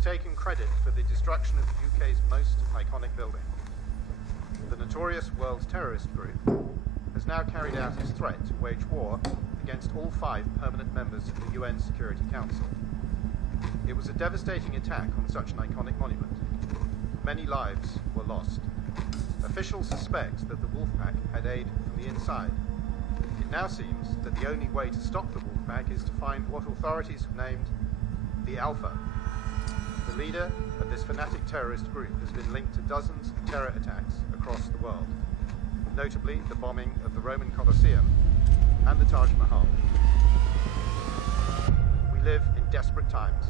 has taken credit for the destruction of the UK's most iconic building. The notorious world terrorist group has now carried out its threat to wage war against all 5 permanent members of the UN Security Council. It was a devastating attack on such an iconic monument. Many lives were lost. Officials suspect that the Wolfpack had aid from the inside. It now seems that the only way to stop the Wolfpack is to find what authorities have named the Alpha. The leader of this fanatic terrorist group has been linked to dozens of terror attacks across the world, notably the bombing of the Roman Colosseum and the Taj Mahal. We live in desperate times.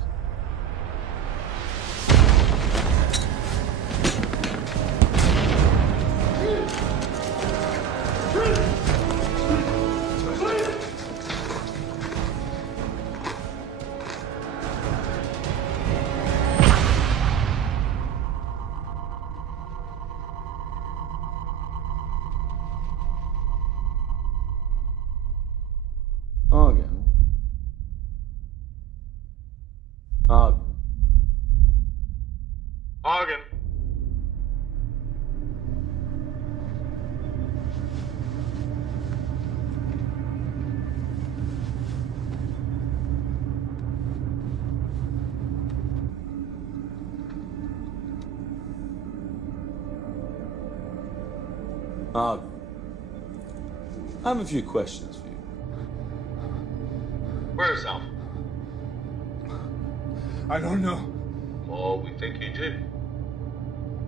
I have a few questions for you. Where's Alf? I don't know. Oh, we think you do.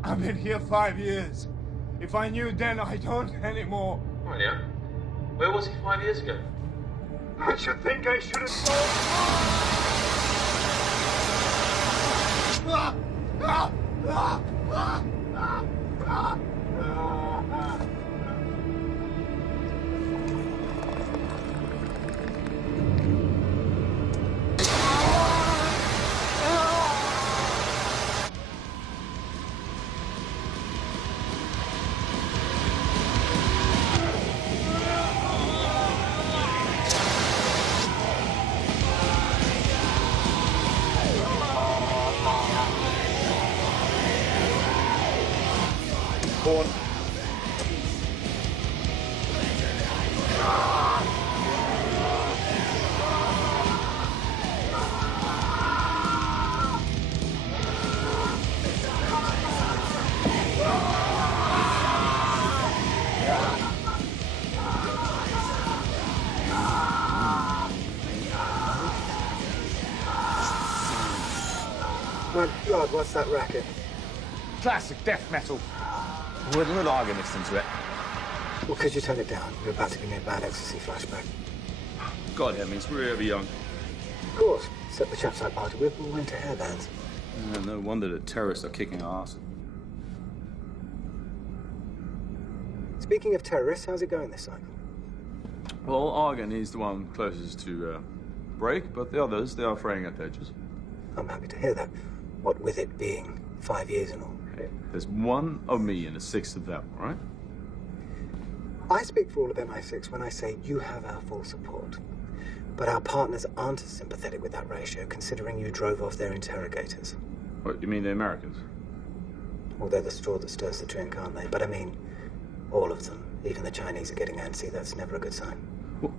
I've been here 5 years. If I knew then, I don't anymore. Oh, yeah? Where was he 5 years ago? I should think I should have told. My God, what's that racket? Classic death metal. With a little Argon mixed into it. Well, could you turn it down? You're about to give me a bad ecstasy flashback. God, Hemmings, we're ever young. Of course. Except the chaps I party with all went to hairbands. No wonder the terrorists are kicking our ass. Speaking of terrorists, how's it going this cycle? Well, Argon is the one closest to break, but the others, they are fraying at the edges. I'm happy to hear that. What with it being 5 years and all. Hey, there's 1 of me and a 6 of them, all right? I speak for all of MI6 when I say you have our full support. But our partners aren't as sympathetic with that ratio, considering you drove off their interrogators. What, you mean the Americans? Well, they're the straw that stirs the drink, aren't they? But I mean, all of them. Even the Chinese are getting antsy. That's never a good sign. Well,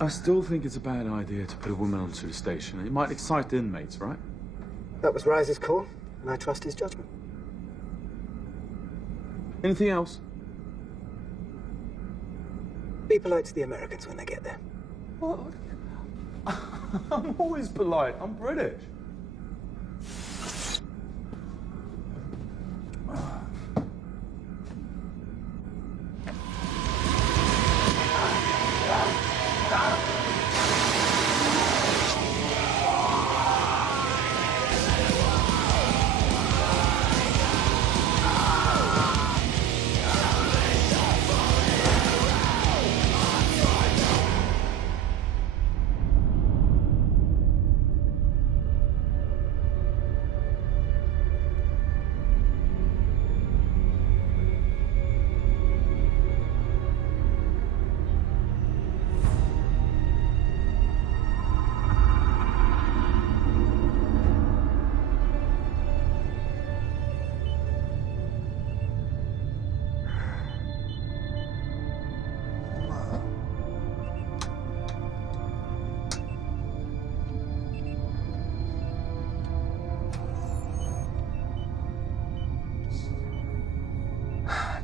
I still think it's a bad idea to put a woman onto the station. It might excite the inmates, right? That was Rise's call, and I trust his judgment. Anything else? Be polite to the Americans when they get there. What? I'm always polite. I'm British.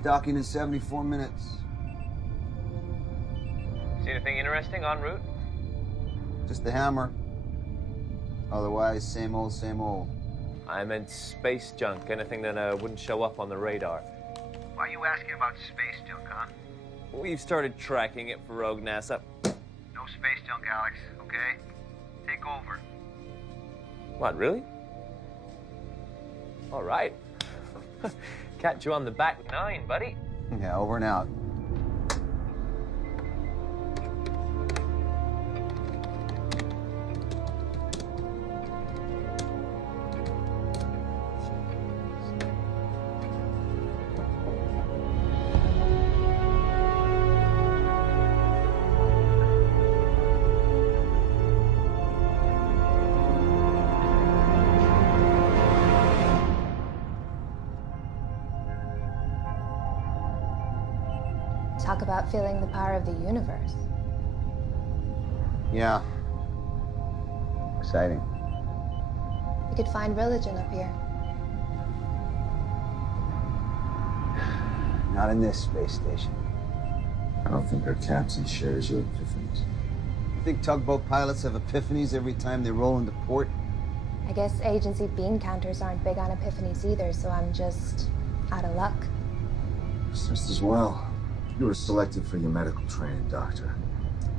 Docking in 74 minutes. See anything interesting en route? Just the hammer. Otherwise, same old, same old. I meant space junk, anything that wouldn't show up on the radar. Why are you asking about space junk, huh? We've started tracking it for rogue NASA. No space junk, Alex, okay? Take over. What, really? All right. Catch you on the back nine, buddy. Yeah, over and out. Talk about feeling the power of the universe. Yeah. Exciting. You could find religion up here. Not in this space station. I don't think our captain shares your epiphanies. You think tugboat pilots have epiphanies every time they roll into port? I guess agency bean counters aren't big on epiphanies either, so I'm just out of luck. Just as well. You were selected for your medical training, Doctor,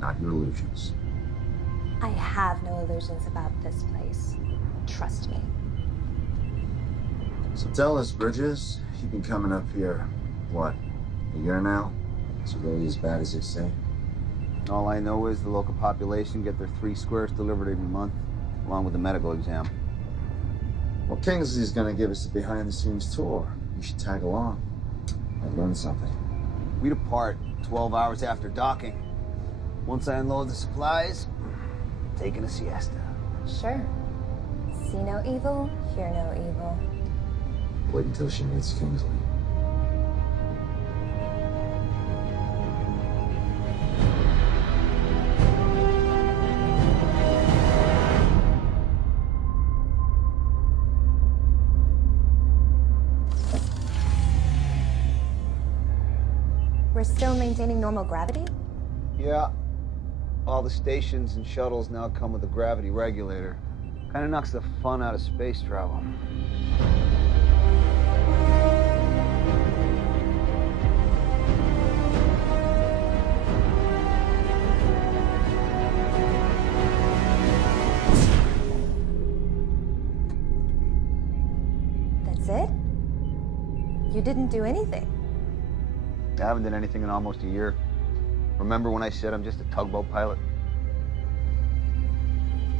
not your illusions. I have no illusions about this place. Trust me. So tell us, Bridges, you've been coming up here, what, a year now? Is it really as bad as they say? All I know is the local population get their 3 squares delivered every month, along with the medical exam. Well, Kingsley's gonna give us a behind-the-scenes tour. You should tag along. I'd learn something. We depart 12 hours after docking. Once I unload the supplies, taking a siesta. Sure. See no evil, hear no evil. Wait until she meets Kingsley. We're still maintaining normal gravity? Yeah. All the stations and shuttles now come with a gravity regulator. Kinda knocks the fun out of space travel. That's it? You didn't do anything? I haven't done anything in almost a year. Remember when I said I'm just a tugboat pilot?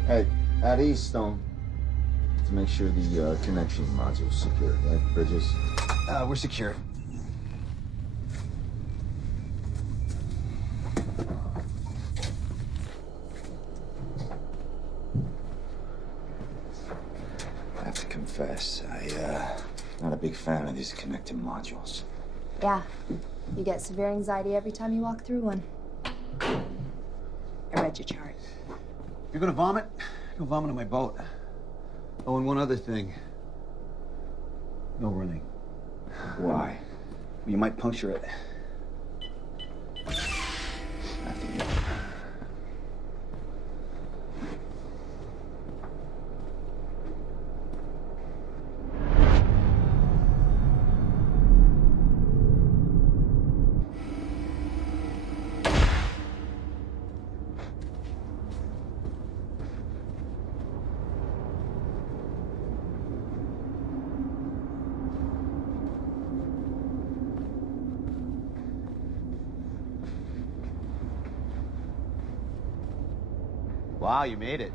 Hey, at Eastone, to make sure the connection module's secure, right, Bridges? We're secure. I have to confess, I'm not a big fan of these connecting modules. Yeah. You get severe anxiety every time you walk through one. I read your chart. You're gonna vomit? Go vomit on my boat. Oh, and one other thing. No running. Why? You might puncture it. After you. Wow, you made it.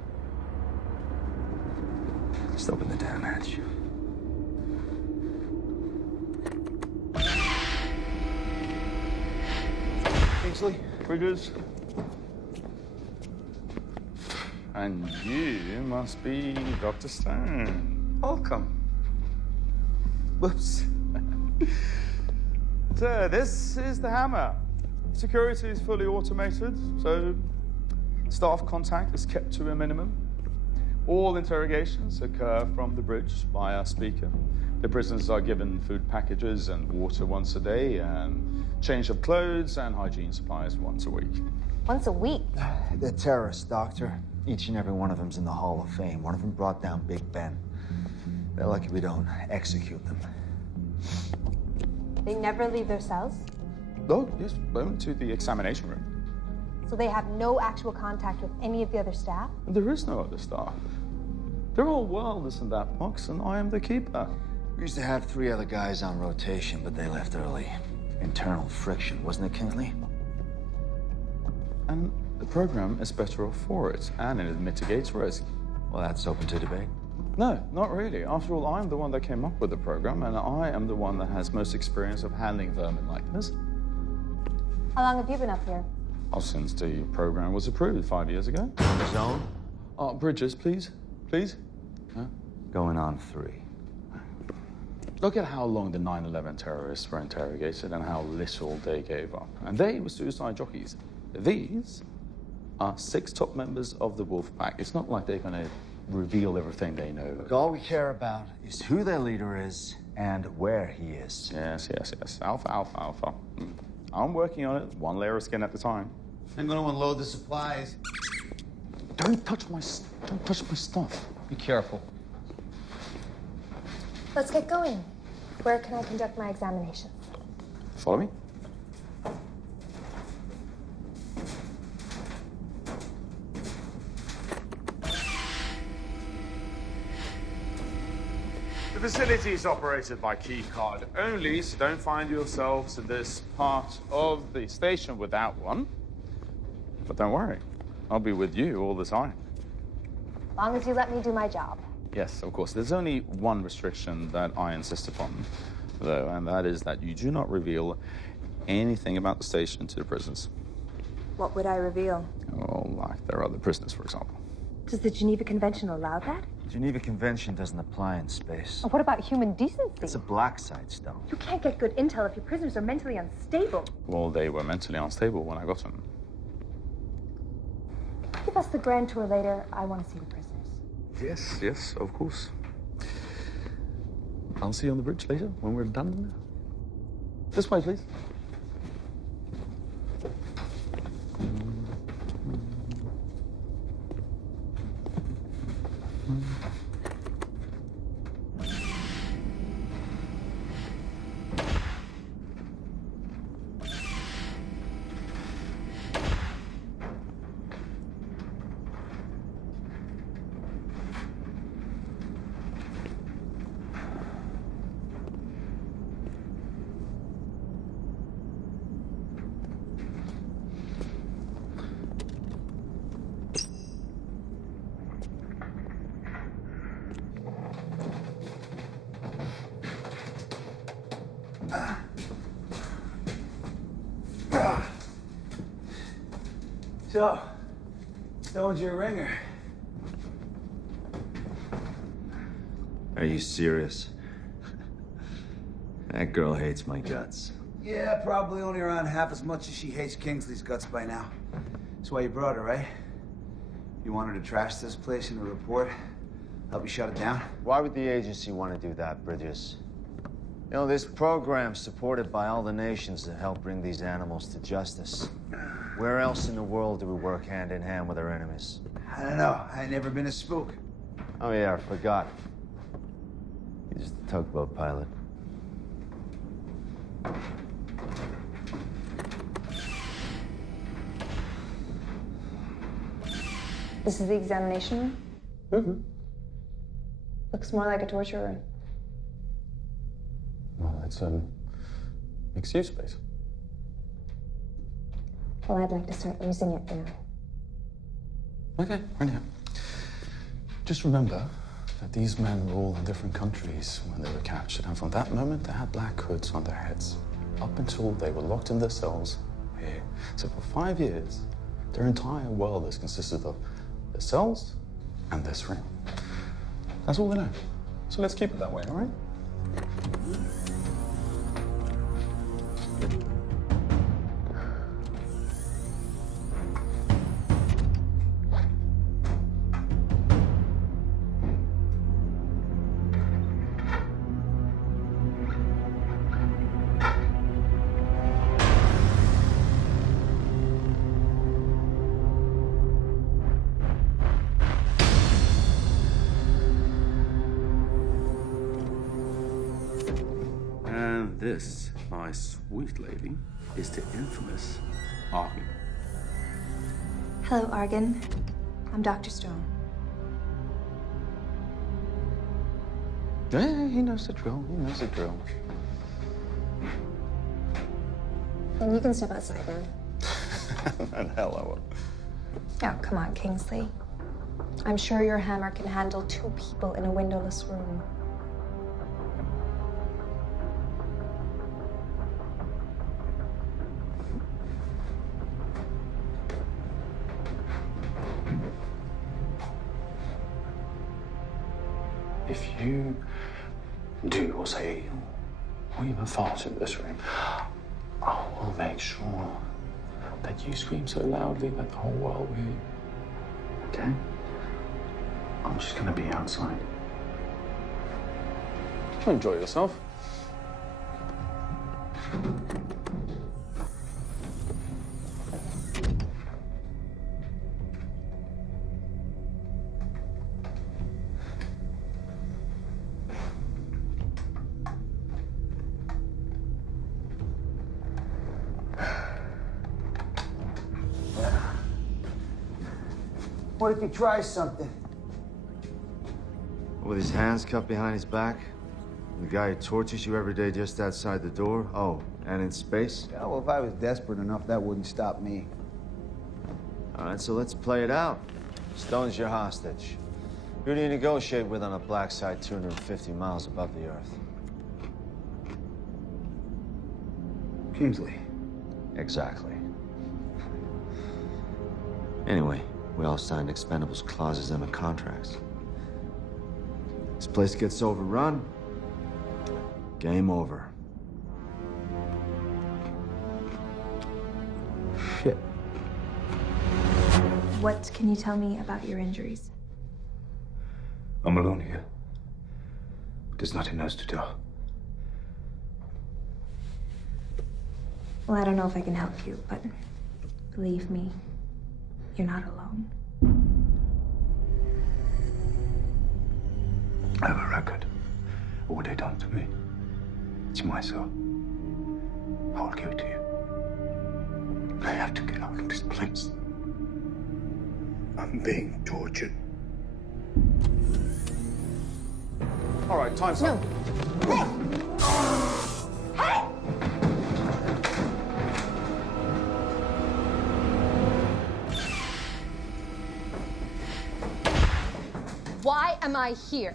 Just open the damn hatch. Kingsley, Bridges. And you must be Dr. Stone. Welcome. Whoops. So, this is the hammer. Security is fully automated, so staff contact is kept to a minimum. All interrogations occur from the bridge via speaker. The prisoners are given food packages and water once a day, and change of clothes and hygiene supplies once a week. Once a week? They're terrorists, Doctor. Each and every one of them's in the Hall of Fame. One of them brought down Big Ben. They're lucky we don't execute them. They never leave their cells? Oh, yes, only to the examination room. So they have no actual contact with any of the other staff? There is no other staff. They're all wildest in that box, and I am the keeper. We used to have 3 other guys on rotation, but they left early. Internal friction, wasn't it, Kingsley? And the program is better off for it, and it mitigates risk. Well, that's open to debate. No, not really. After all, I'm the one that came up with the program, and I am the one that has most experience of handling vermin like this. How long have you been up here? Oh, since the program was approved 5 years ago. On the zone? Bridges, please. Please? Huh? Going on 3. Look at how long the 9/11 terrorists were interrogated and how little they gave up. And they were suicide jockeys. These are 6 top members of the Wolf Pack. It's not like they're going to reveal everything they know. Look, all we care about is who their leader is and where he is. Yes. Alpha. I'm working on it, 1 layer of skin at a time. I'm gonna unload the supplies. Don't touch my stuff. Be careful. Let's get going. Where can I conduct my examinations? Follow me. The facility is operated by key card only, so don't find yourselves in this part of the station without one. But don't worry, I'll be with you all the time. As long as you let me do my job. Yes, of course. There's only one restriction that I insist upon, though, and that is that you do not reveal anything about the station to the prisoners. What would I reveal? Well, like there are other prisoners, for example. Does the Geneva Convention allow that? The Geneva Convention doesn't apply in space. Or what about human decency? It's a black side stone. You can't get good intel if your prisoners are mentally unstable. Well, they were mentally unstable when I got them. Give us the grand tour later. I want to see the prisoners. Yes, of course. I'll see you on the bridge later when we're done. This way, please. So, told you a ringer. Are you serious? That girl hates my guts. Yeah, probably only around half as much as she hates Kingsley's guts by now. That's why you brought her, right? You want her to trash this place in a report? Help you shut it down? Why would the agency want to do that, Bridges? You know, this program's supported by all the nations that help bring these animals to justice. Where else in the world do we work hand in hand with our enemies? I don't know. I ain't never been a spook. Oh, yeah, I forgot. You're just a tugboat pilot. This is the examination room? Mm-hmm. Looks more like a torture room. Well, it's a mixed-use space. Well, I'd like to start using it now. Okay, right now. Just remember that these men were all in different countries when they were captured, and from that moment they had black hoods on their heads, up until they were locked in their cells here. So for 5 years, their entire world has consisted of their cells and this ring. That's all they know. So let's keep it that way, all right? this, my sweet lady, is the infamous Argen. Hello, Argen. I'm Dr. Stone. Yeah, he knows the drill. He knows the drill. Then you can step outside now. And hell I will. Oh, come on, Kingsley. I'm sure your hammer can handle 2 people in a windowless room. If you do or say or even fart in this room, I will make sure that you scream so loudly that the whole world will hear you. Okay? I'm just gonna be outside. Enjoy yourself. What if he tries something? With his hands cuffed behind his back? The guy who tortures you every day just outside the door? Oh, and in space? Yeah, well, if I was desperate enough, that wouldn't stop me. All right, so let's play it out. Stone's your hostage. Who do you negotiate with on a black site 250 miles above the Earth? Kingsley. Exactly. Anyway, we all signed expendables clauses in the contracts. This place gets overrun. Game over. Shit. What can you tell me about your injuries? I'm alone here. There's nothing else to do. Well, I don't know if I can help you, but believe me, you're not alone. I have a record of what they done to me. It's my soul. I will give it to you. I have to get out of this place. I'm being tortured. All right, time's up. Why am I here?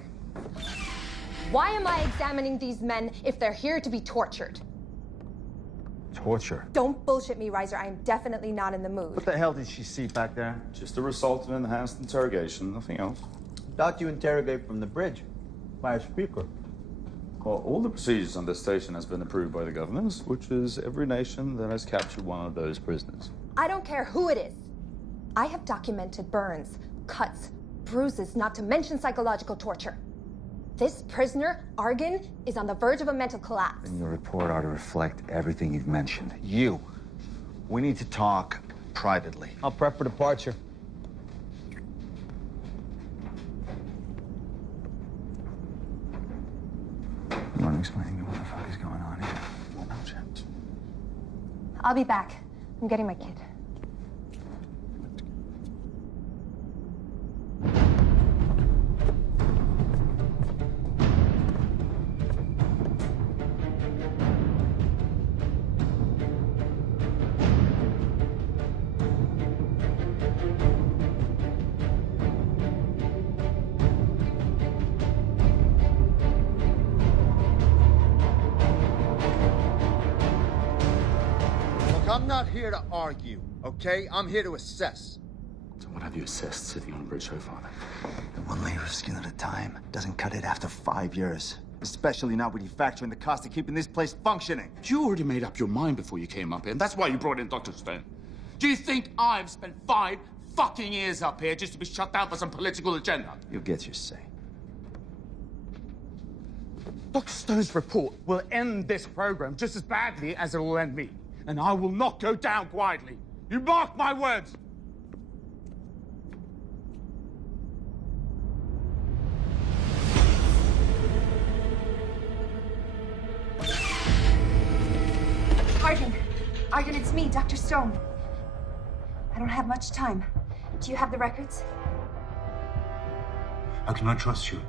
Why am I examining these men if they're here to be tortured? Torture? Don't bullshit me, Reiser. I am definitely not in the mood. What the hell did she see back there? Just a result of enhanced interrogation, nothing else. Thought you interrogate from the bridge by a speaker. Well, all the procedures on this station has been approved by the governors, which is every nation that has captured one of those prisoners. I don't care who it is. I have documented burns, cuts, bruises, not to mention psychological torture. This prisoner, Argen, is on the verge of a mental collapse. And your report ought to reflect everything you've mentioned. You. We need to talk privately. I'll prep for departure. You want to explain to me what the fuck is going on here? No, Jet. I'll be back. I'm getting my kid. I'm not here to argue, okay? I'm here to assess. So what have you assessed sitting on the bridge so far, then? 1 layer of skin at a time doesn't cut it after 5 years. Especially not when you factor in the cost of keeping this place functioning. You already made up your mind before you came up here, and that's why you brought in Dr. Stone. Do you think I've spent 5 fucking years up here just to be shut down for some political agenda? You'll get your say. Dr. Stone's report will end this program just as badly as it will end me. And I will not go down quietly. You mark my words. Arden, it's me, Dr. Stone. I don't have much time. Do you have the records? How can I trust you?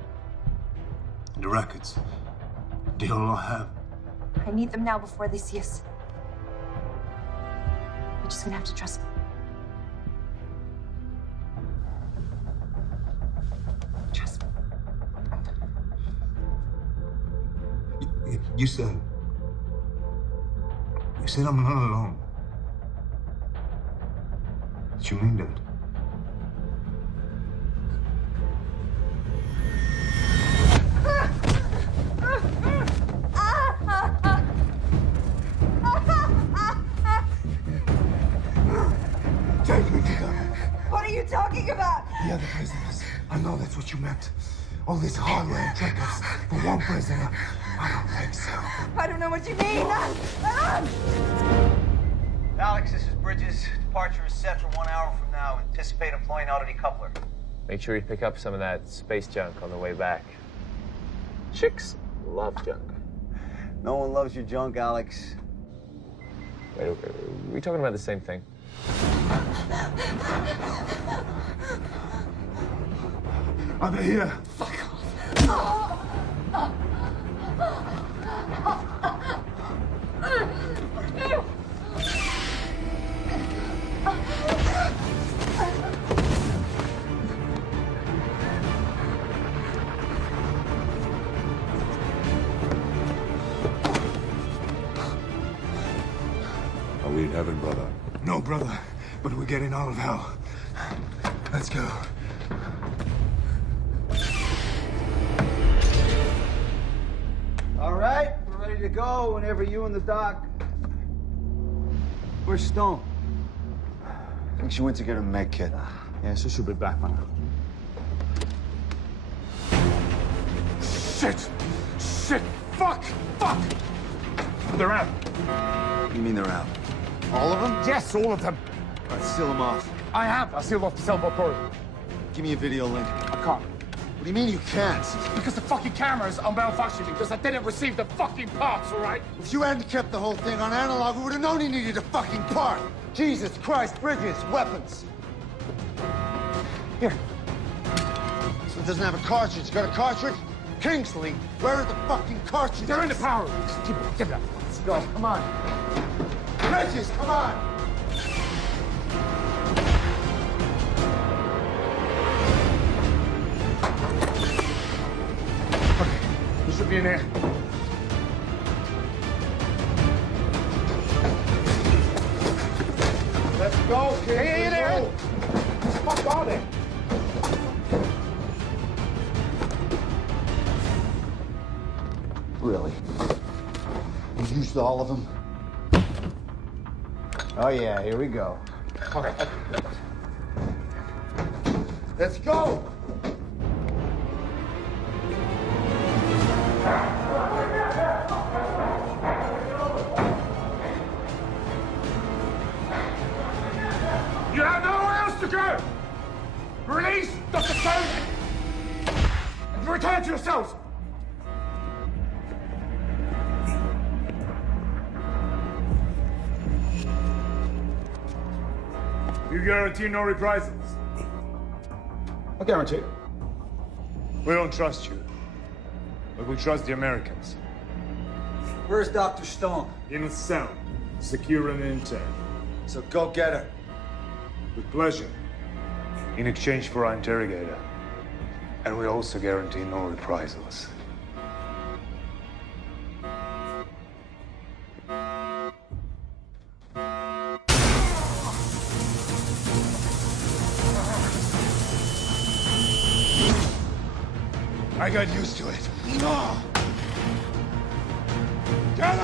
The records. They all I have. I need them now before they see us. You're just gonna have to trust me. Trust me. You said I'm not alone. Did you mean that? Take me to them. What are you talking about? The other prisoners. I know that's what you meant. All this hardware and trinkets for one prisoner. I don't think so. I don't know what you mean. Alex, this is Bridges. Departure is set for 1 hour from now. Anticipate employing oddity coupler. Make sure you pick up some of that space junk on the way back. Chicks love junk. No one loves your junk, Alex. Wait, are we talking about the same thing? I'm here. Fuck off. Are we in heaven, brother? No, brother. But we're getting out of hell. Let's go. All right, we're ready to go whenever you and the doc. Where's Stone? I think she went to get a med kit. Yeah, so she'll be back by now. Shit! Shit! Fuck! Fuck! They're out. What do you mean they're out? All of them? Yes, all of them. All right, seal them off. I have. I sealed off the sailboat port. Give me a video link. I can't. What do you mean you can't? Because the fucking camera's on malfunctioning because I didn't receive the fucking parts, all right? If you hadn't kept the whole thing on analog, we would have known you needed a fucking part. Jesus Christ, Bridges, weapons. Here. This one doesn't have a cartridge. You got a cartridge? Kingsley, where are the fucking cartridges? They're in the power room. Give it up. Let's go. Come on. Bridges, come on! You should be in there. Let's go, kid. Hey, there! What the fuck are they? Really? You used all of them? Oh, yeah, here we go. Okay. Let's go! You have nowhere else to go! Release Dr. Stone and return to yourselves! You guarantee no reprisals? I guarantee. We don't trust you, but we trust the Americans. Where's Dr. Stone? In a cell, secure and intact. So go get her. With pleasure. In exchange for our interrogator. And we also guarantee no reprisals. I got used to it. Get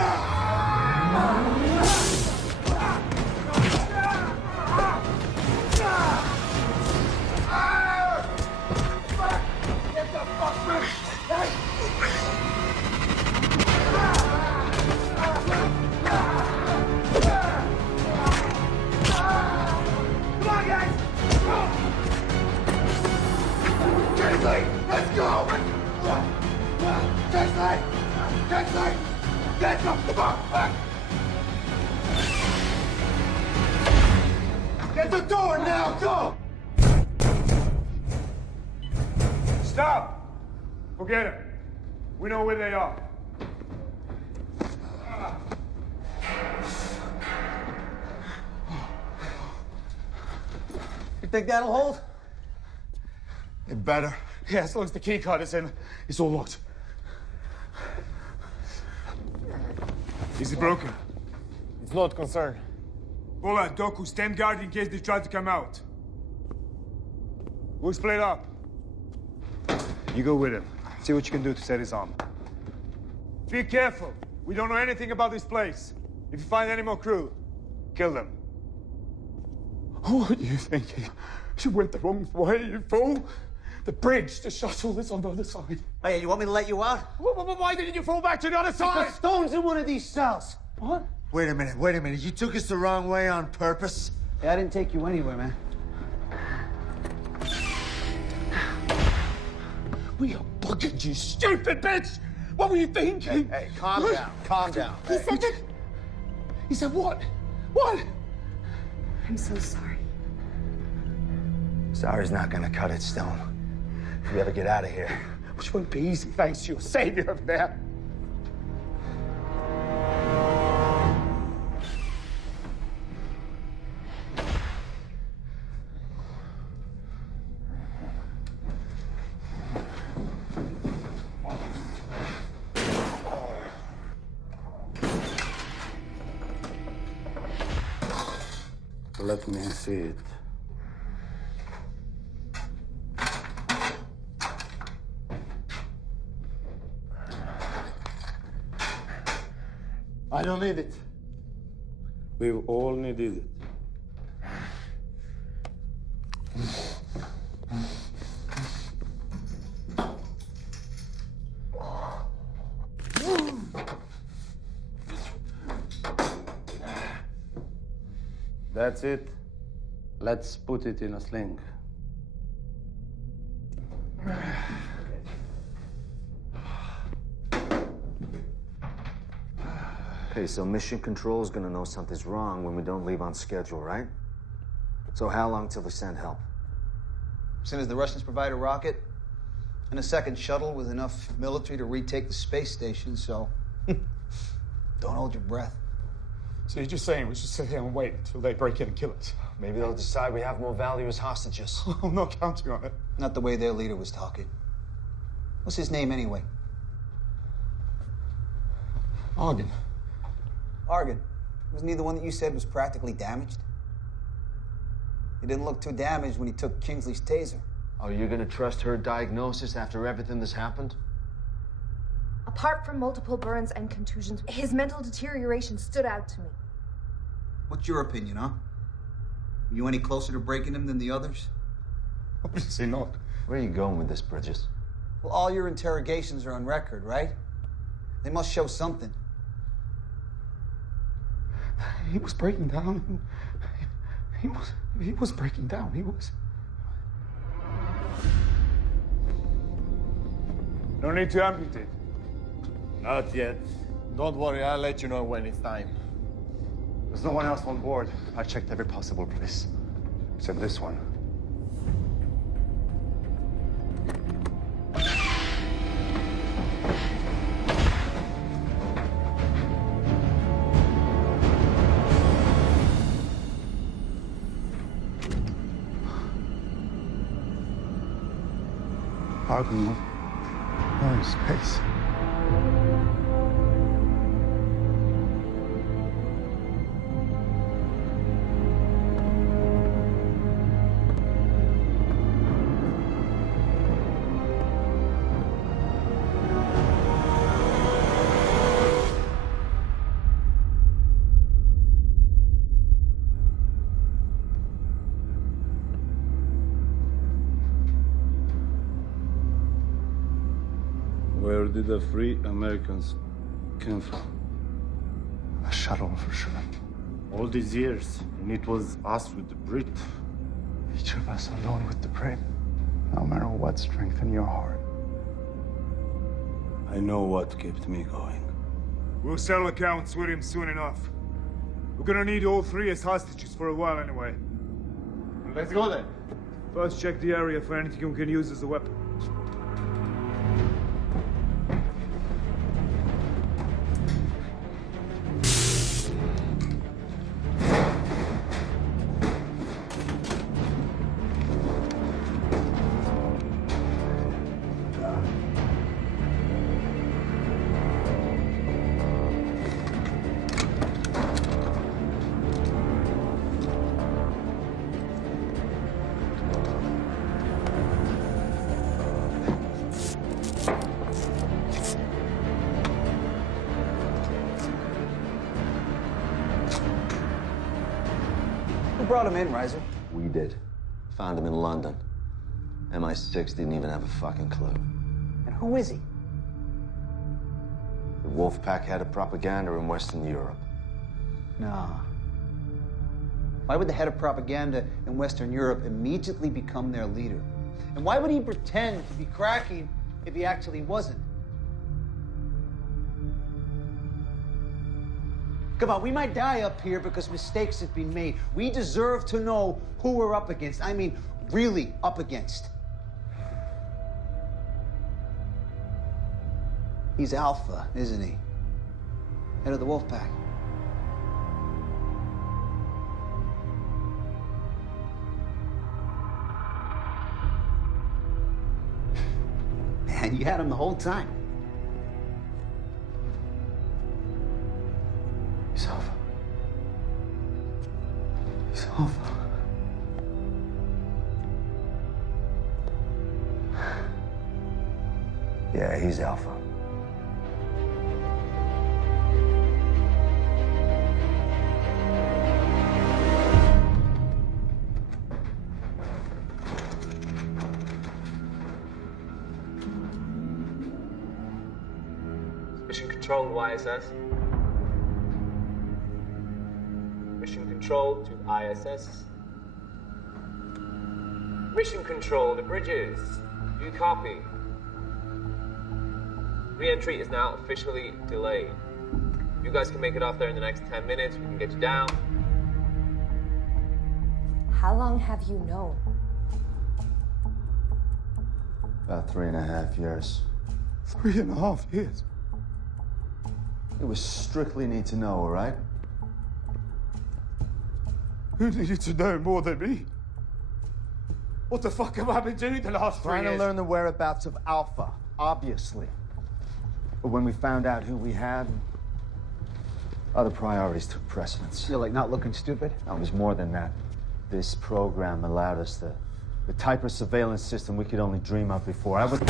Kingsley, let's go! Kingsley! Kingsley! Get the fuck back! Get the door now, go! Stop! Forget it. We know where they are. You think that'll hold? It better. Yeah, as long as the key card is in, it's all locked. Is it broken? It's not concerned. Bola, Doku, stand guard in case they try to come out. We'll split up. You go with him. See what you can do to set his arm. Be careful. We don't know anything about this place. If you find any more crew, kill them. What are you thinking? You went the wrong way, you fool. The bridge, the shuttle is on the other side. Oh, yeah, you want me to let you out? Why didn't you fall back to the other side? The stone's in one of these cells. What? Wait a minute. You took us the wrong way on purpose? Yeah, I didn't take you anywhere, man. We are bugging you, stupid bitch! What were you thinking? Hey, calm down. He said that. He said what? What? I'm so sorry. Sorry's not gonna cut it, Stone. If we ever get out of here. Which won't be easy thanks to your savior over there. Let me see it. I don't need it. We've all needed it. That's it. Let's put it in a sling. Okay, so Mission Control is gonna know something's wrong when we don't leave on schedule, right? So how long till they send help? As soon as the Russians provide a rocket and a second shuttle with enough military to retake the space station, so don't hold your breath. So you're just saying we should sit here and wait until they break in and kill us? Maybe they'll decide we have more value as hostages. I'm not counting on it. Not the way their leader was talking. What's his name anyway? Argon. Argon. Wasn't he the one that you said was practically damaged? He didn't look too damaged when he took Kingsley's taser. Are you gonna trust her diagnosis after everything that's happened? Apart from multiple burns and contusions, his mental deterioration stood out to me. What's your opinion, huh? Were you any closer to breaking him than the others? Obviously not. Where are you going with this, Bridges? Well, all your interrogations are on record, right? They must show something. He was breaking down. He was breaking down. He was. No need to amputate. Not yet. Don't worry, I'll let you know when it's time. There's no one else on board. I checked every possible place, except this one. Argon, we're in space. Where did the free Americans come from? A shuttle, for sure. All these years, and it was us with the Brit. Each of us alone with the Brit. No matter what strengthened your heart. I know what kept me going. We'll settle accounts with him soon enough. We're gonna need all three as hostages for a while anyway. Let's go then. First, check the area for anything we can use as a weapon. Who brought him in, Reiser? We did. Found him in London. MI6 didn't even have a fucking clue. And who is he? The Wolfpack head of propaganda in Western Europe. Nah. Why would the head of propaganda in Western Europe immediately become their leader? And why would he pretend to be cracking if he actually wasn't? Come on, we might die up here because mistakes have been made. We deserve to know who we're up against. I mean, really up against. He's Alpha, isn't he? Head of the Wolfpack. Man, you had him the whole time. He's Alpha. He's Alpha. Yeah, he's Alpha. Mission Control to ISS. Mission Control to ISS. Mission Control to Bridges. Do you copy? Re-entry is now officially delayed. You guys can make it off there in the next 10 minutes. We can get you down. How long have you known? About 3.5 years. 3.5 years? It was strictly need to know, all right? Who needed to know more than me? What the fuck have I been doing the last 3 years? Trying to learn the whereabouts of Alpha, obviously. But when we found out who we had, other priorities took precedence. You're like not looking stupid? No, it was more than that. This program allowed us the type of surveillance system we could only dream of before. I would...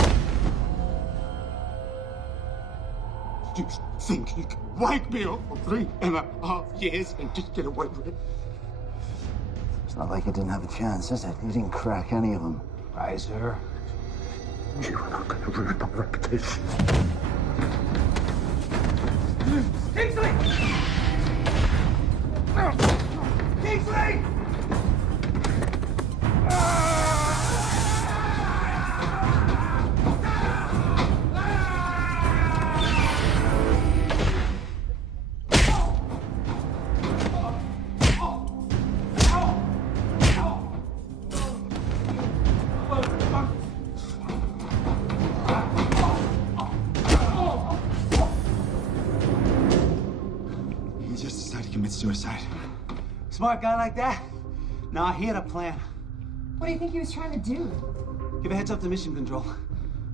You think you can wipe me up for 3.5 years and just get away with it? It's not like you didn't have a chance, is it? You didn't crack any of them. Reiser. You are not going to ruin my reputation. Kingsley! Kingsley! He just decided to commit suicide. Smart guy like that? Nah, he had a plan. What do you think he was trying to do? Give a heads up to Mission Control.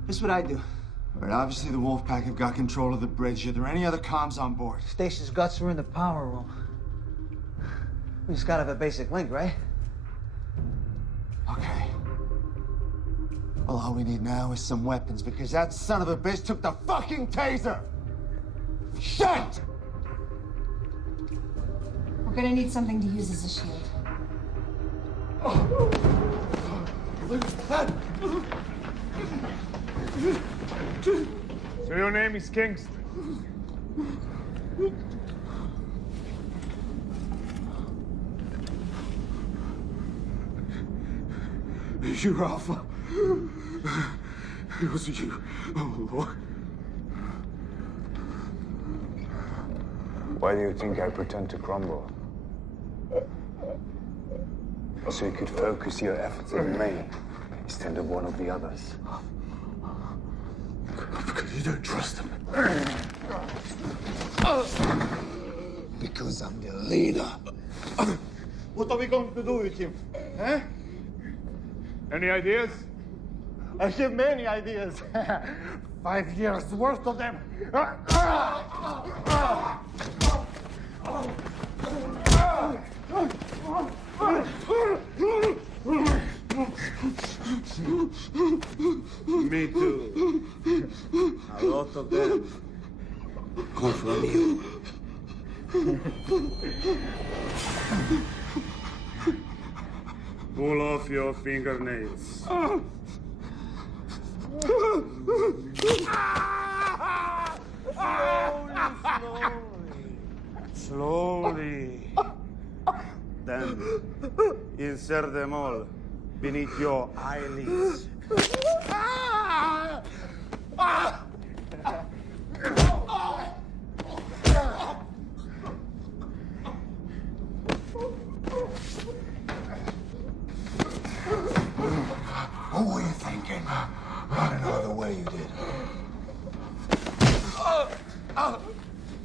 This is what I do. All right, obviously the Wolfpack have got control of the bridge. Are there any other comms on board? Station's guts were in the power room. We just gotta have a basic link, right? Okay. Well, all we need now is some weapons, because that son of a bitch took the fucking taser! Shit! We're gonna need something to use as a shield. So your name is Kingston? You're Alpha. It was you. Oh, Lord. Why do you think I pretend to crumble? So you could focus your efforts on me instead of one of the others. Because you don't trust them. Because I'm the leader. What are we going to do with him? Eh? Any ideas? I have many ideas. 5 years worth of them. Me too. A lot of them come from you. Pull off your fingernails. Slowly. Then insert them all beneath your eyelids. What were you thinking? Running all the way you did.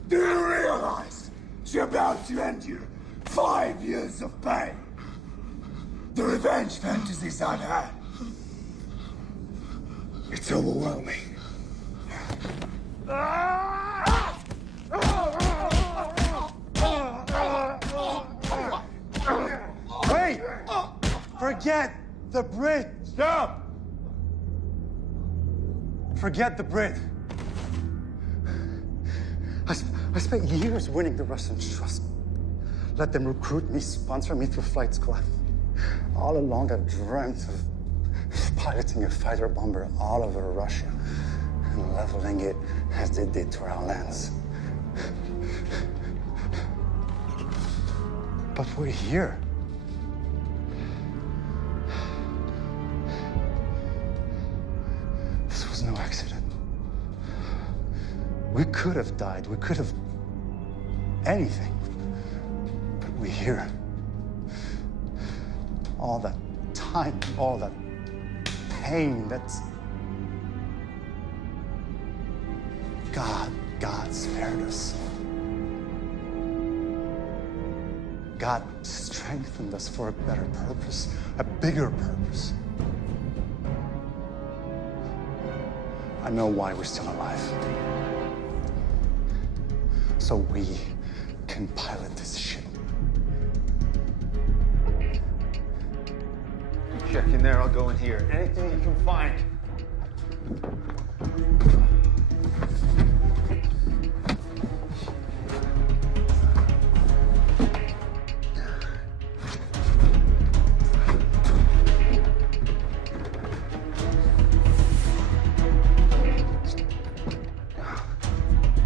Do you realize you're about to end your 5 years of pain? The revenge fantasies I've had. It's overwhelming. Wait! Forget the Brit! Stop! Forget the Brit. I spent years winning the Russians' trust. Let them recruit me, sponsor me through flight school. All along, I've dreamt of piloting a fighter bomber all over Russia and leveling it as they did to our lands. But we're here. This was no accident. We could have died. We could have anything. But we're here. All that time, all that pain, that's... God spared us. God strengthened us for a better purpose, a bigger purpose. I know why we're still alive. So we can pilot this ship. Check in there, I'll go in here. Anything you can find.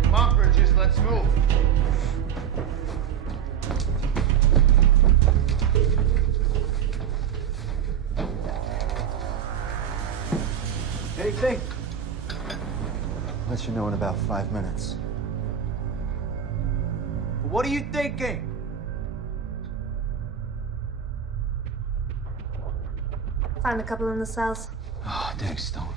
Come on, Bridges, let's move. Anything? I'll let you know in about 5 minutes. What are you thinking? Find a couple in the cells. Oh, thanks, Stone.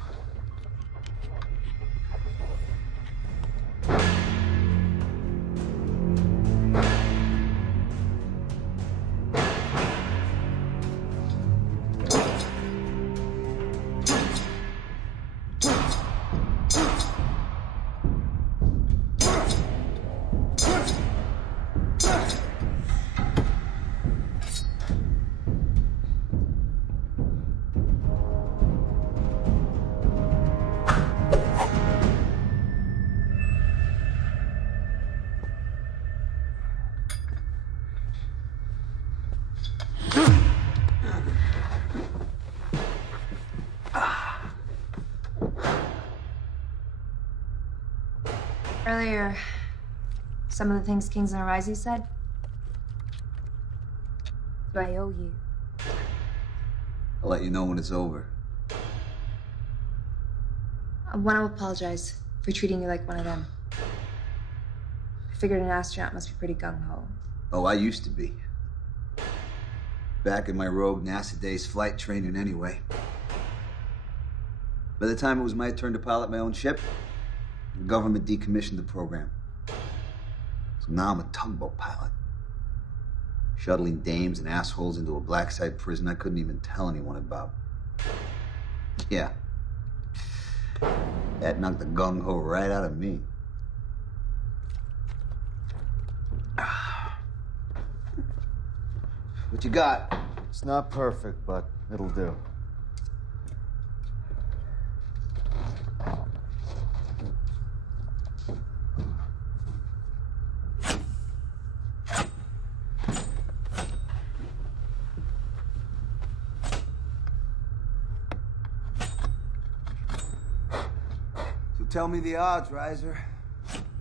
Earlier, some of the things Kings and Arise said, do I owe you? I'll let you know when it's over. I want to apologize for treating you like one of them. I figured an astronaut must be pretty gung-ho. Oh, I used to be. Back in my rogue NASA days flight training anyway. By the time it was my turn to pilot my own ship, the government decommissioned the program. So now I'm a tugboat pilot. Shuttling dames and assholes into a black site prison I couldn't even tell anyone about. Yeah. That knocked the gung-ho right out of me. What you got? It's not perfect, but it'll do. So tell me the odds, Riser.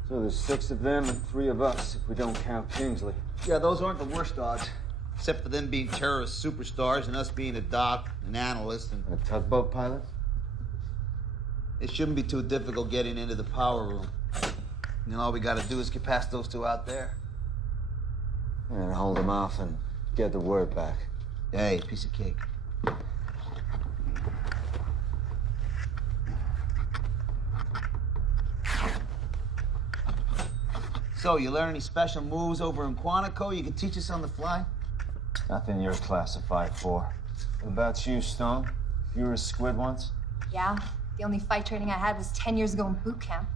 So there's 6 of them and 3 of us, if we don't count Kingsley. Yeah, those aren't the worst odds. Except for them being terrorist superstars and us being a doc, an analyst, and... A tugboat pilot? It shouldn't be too difficult getting into the power room. And all we gotta do is get past those 2 out there. And hold them off and get the word back. Hey, piece of cake. So, you learn any special moves over in Quantico you can teach us on the fly? Nothing you're classified for. What about you, Stone? You were a squid once? Yeah, the only fight training I had was 10 years ago in boot camp.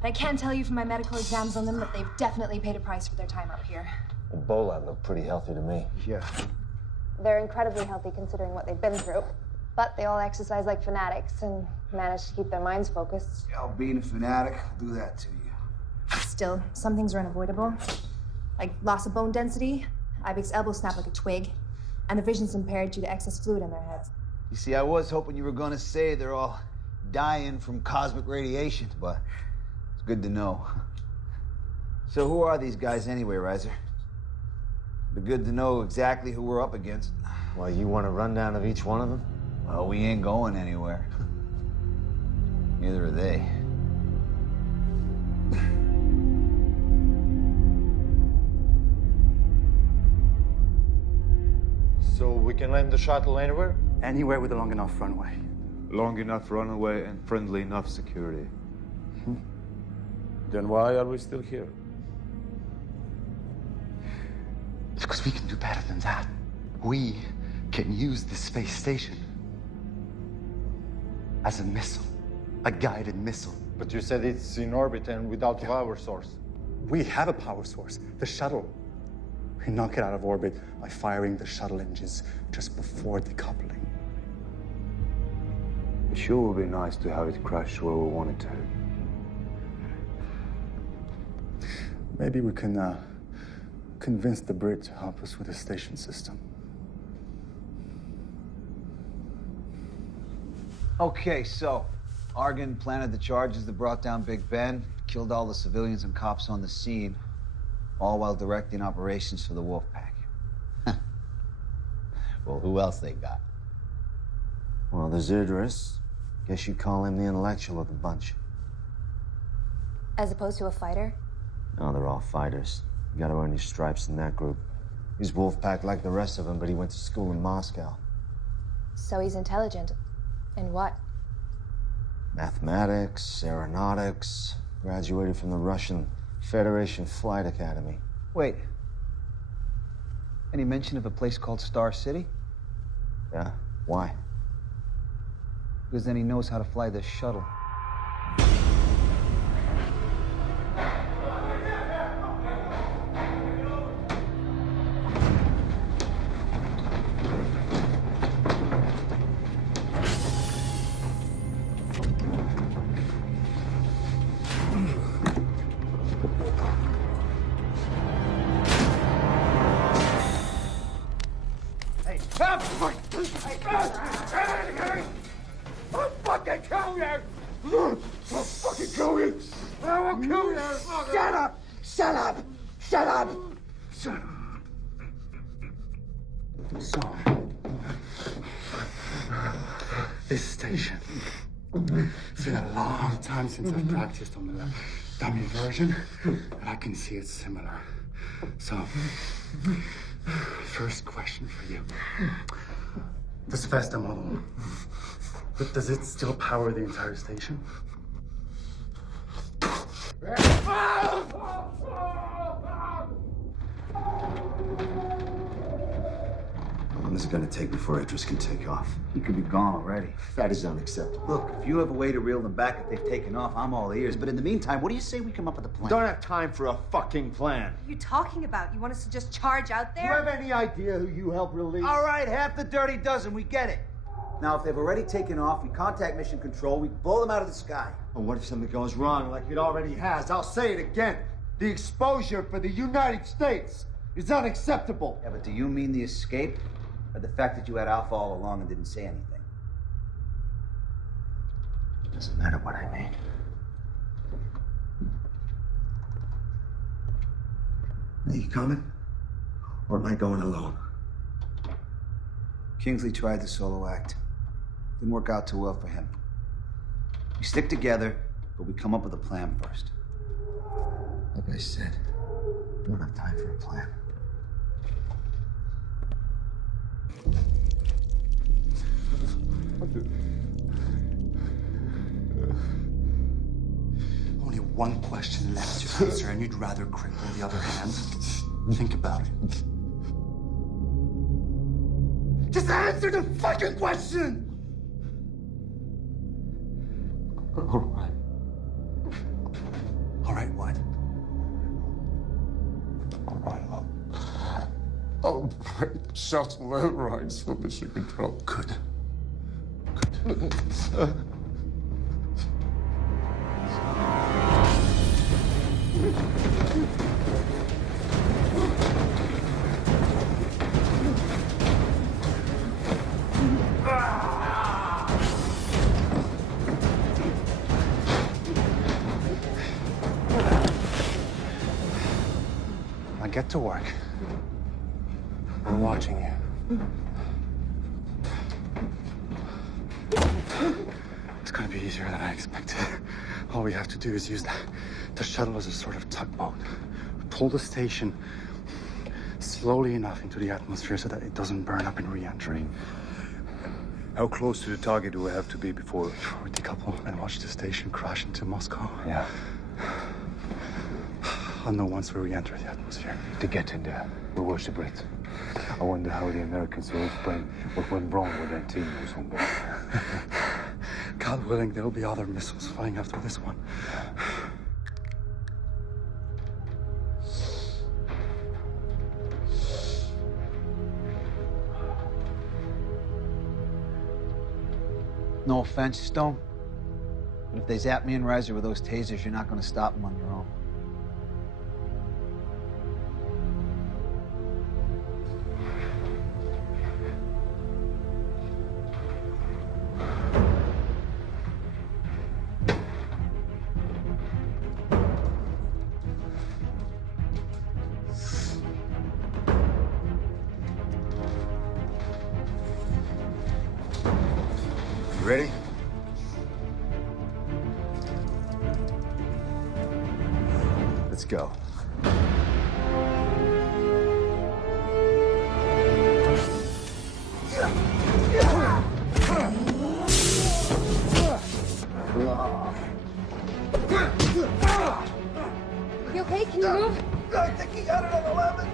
But I can tell you from my medical exams on them that they've definitely paid a price for their time up here. Ebola looked pretty healthy to me. Yeah. They're incredibly healthy considering what they've been through. But they all exercise like fanatics and manage to keep their minds focused. Yeah, being a fanatic will do that to you. Still, some things are unavoidable. Like loss of bone density, Ibex elbow snap like a twig, and the vision's impaired due to excess fluid in their heads. You see, I was hoping you were gonna say they're all dying from cosmic radiation, but it's good to know. So who are these guys anyway, Riser? It'd be good to know exactly who we're up against. Why, you want a rundown of each one of them? Well, we ain't going anywhere. Neither are they. So we can land the shuttle anywhere? Anywhere with a long enough runway. Long enough runway and friendly enough security. Then why are we still here? Because we can do better than that. We can use the space station as a missile, a guided missile. But you said it's in orbit and without power source. We have a power source, the shuttle. We knock it out of orbit by firing the shuttle engines just before decoupling. It sure would be nice to have it crash where we want it to. Maybe we can convince the Brit to help us with the station system. Okay, so Argon planted the charges that brought down Big Ben, killed all the civilians and cops on the scene, all while directing operations for the Wolfpack. Well, who else they got? Well, there's Idris. Guess you'd call him the intellectual of the bunch. As opposed to a fighter? No, they're all fighters. You gotta earn your stripes in that group. He's Wolfpack like the rest of them, but he went to school in Moscow. So he's intelligent. In what? Mathematics, aeronautics, graduated from the Russian Federation Flight Academy. Wait. Any mention of a place called Star City? Yeah, why? Because then he knows how to fly this shuttle. I'll fucking kill you! I'll fucking kill you! I will kill you! Shut up! Shut up! Shut up! Shut up! So, this station. It's been a long time since I've practiced on the dummy version, and I can see it's similar. So, First question for you. This Vesta model, does it still power the entire station? How long is it going to take before Idris can take off? He could be gone already. That is unacceptable. Look, if you have a way to reel them back if they've taken off, I'm all ears. But in the meantime, what do you say we come up with a plan? Don't have time for a fucking plan. What are you talking about? You want us to just charge out Do you there? have any idea who you helped release? All right, half the dirty dozen, we get it. Now, if they've already taken off, we contact Mission Control, we blow them out of the sky. And what if something goes wrong like it already has? I'll say it again. The exposure for the United States is unacceptable. Yeah, but do you mean the escape? Or the fact that you had Alpha all along and didn't say anything? It doesn't matter what I mean. Are you coming? Or am I going alone? Kingsley tried the solo act. Didn't work out too well for him. We stick together, but we come up with a plan first. Like I said, I don't have time for a plan. Only one question left to answer, and you'd rather cripple the other hand? Think about it. Just answer the fucking question! All right. All right, what? All right, I'll break shuttle overrides for Mission Control. Good. Now get to work. We're watching you. It's gonna be easier than I expected. All we have to do is use the shuttle as a sort of tugboat. Pull the station slowly enough into the atmosphere so that it doesn't burn up in re-entry. How close to the target do we have to be before we decouple and watch the station crash into Moscow? Yeah. I'll know once we re-enter the atmosphere. To get in there, we worship it. I wonder how the Americans will explain what went wrong with that team who's on board. God willing, there'll be other missiles flying after this one. No offense, Stone, but if they zap me and Reiser with those tasers, you're not going to stop them on your own. Ready? Let's go. You okay? Can you move? I think he got it on 11.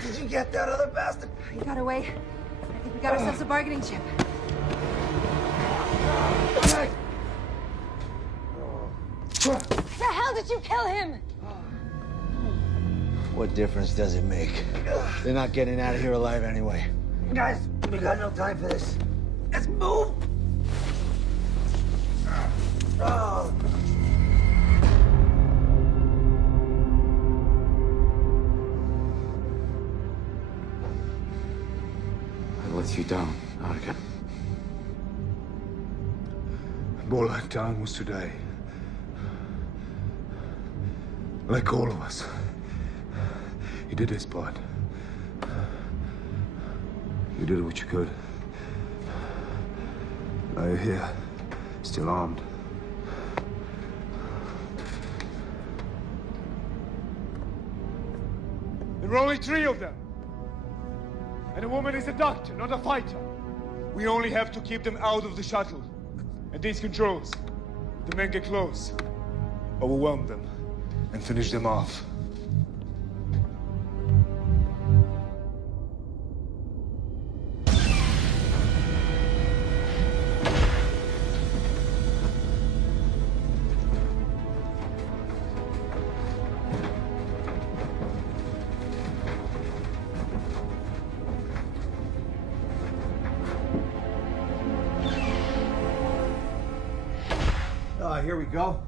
Did you get that other bastard? He got away. I think we got ourselves a bargaining chip. The hell did you kill him? What difference does it make? They're not getting out of here alive anyway. Guys, we got no time for this. Let's move. Oh. I let you down, Arga. All I've done was today. Like all of us. He did his part. You did what you could. Now you're here, still armed. There are only 3 of them. And a woman is a doctor, not a fighter. We only have to keep them out of the shuttle. And these controls, if the men get close, overwhelm them and finish them off. Here we go.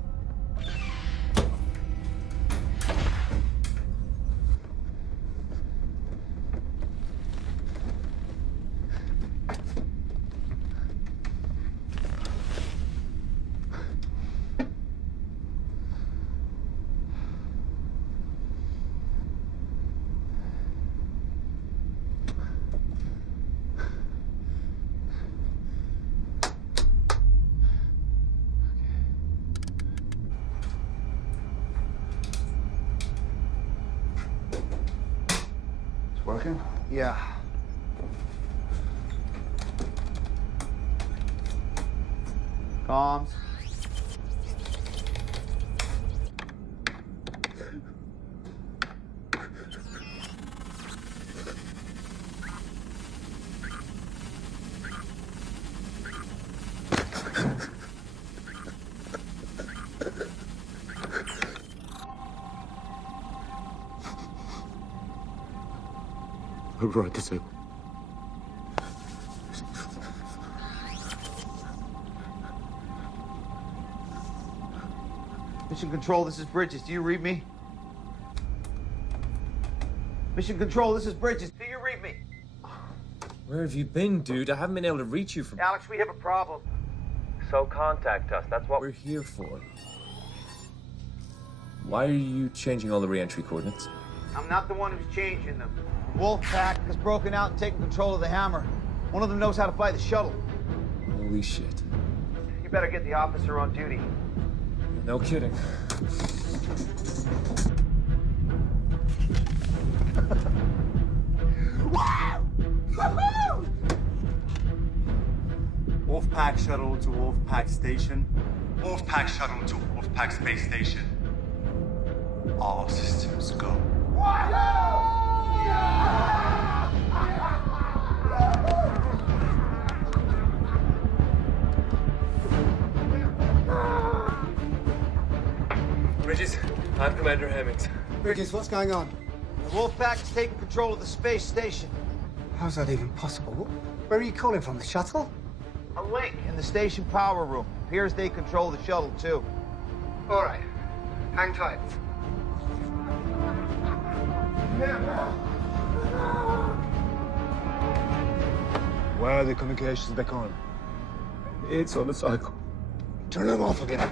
Working? Yeah. Comms. Override disable. Mission Control, this is Bridges. Do you read me? Mission Control, this is Bridges. Do you read me? Where have you been, dude? I haven't been able to reach you for... Alex, we have a problem. So contact us. That's what we're here for. Why are you changing all the re-entry coordinates? I'm not the one who's changing them. Wolfpack has broken out and taken control of the hammer. One of them knows how to fly the shuttle. Holy shit. You better get the officer on duty. No kidding. Wolfpack shuttle to Wolfpack station. Wolfpack shuttle to Wolfpack space station. All systems go. Bridges, I'm Commander Hemmings. Bridges, what's going on? The Wolfpack has taken control of the space station. How's that even possible? Where are you calling from? The shuttle? A link in the station power room. Appears they control the shuttle, too. All right. Hang tight. Why are the communications back on? It's on the cycle. Turn them off again.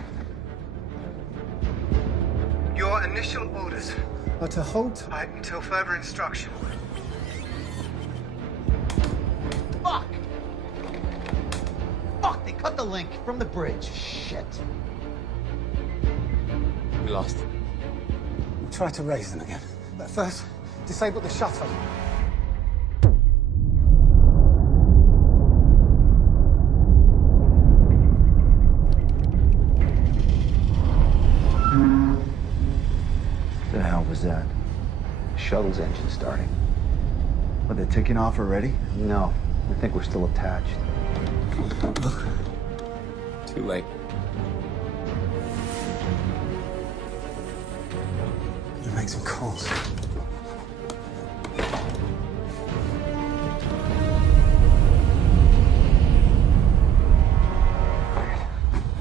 Your initial orders are to hold tight until further instruction. Fuck! Fuck, they cut the link from the bridge. Shit. We lost. We'll try to raise them again. But first, disable the shuttle. The hell was that? The shuttle's engine starting. Are they taking off already? No. I think we're still attached. Too late. You make some calls.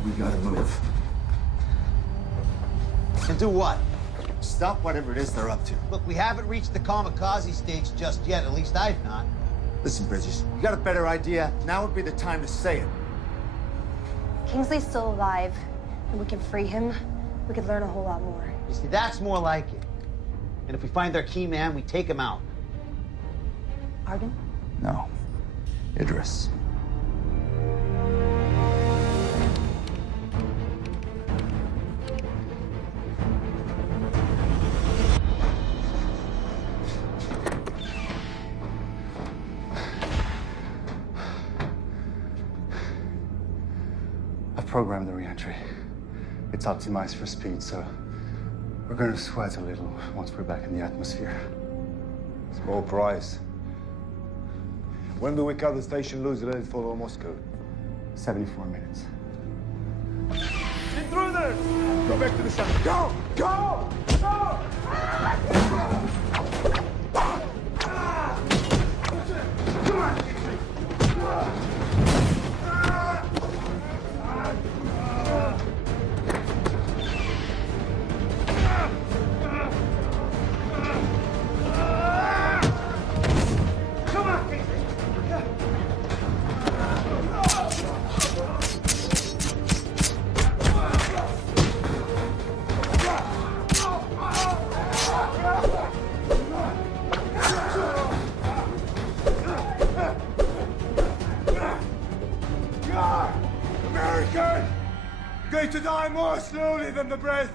We gotta move. And do what? Stop whatever it is they're up to. Look, we haven't reached the kamikaze stage just yet. At least I've not. Listen, Bridges, you got a better idea? Now would be the time to say it. Kingsley's still alive, and we can free him. We could learn a whole lot more. You see, that's more like it. And if we find their key man, we take him out. Argon? No. Idris. programmed the re-entry. It's optimized for speed, so we're going to sweat a little once we're back in the atmosphere. Small price. When do we cut the station loose and let it follow Moscow? 74 minutes. Intruders! Go back to the sun. Go! Go! Go! Come on! American! You're going to die more slowly than the breath.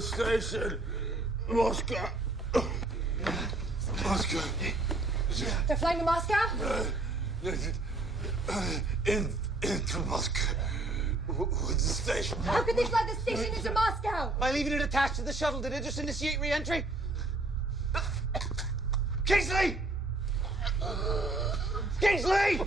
Station, Moscow. Moscow. They're flying to Moscow? Into Moscow. With the station. How could they fly the station into Moscow? By leaving it attached to the shuttle, did it just initiate re-entry? Kingsley! Kingsley!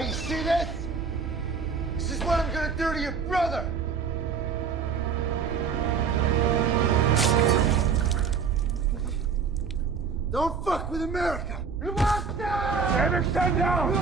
You see this? This is what I'm gonna do to your brother! Don't fuck with America! You must die! Stand down!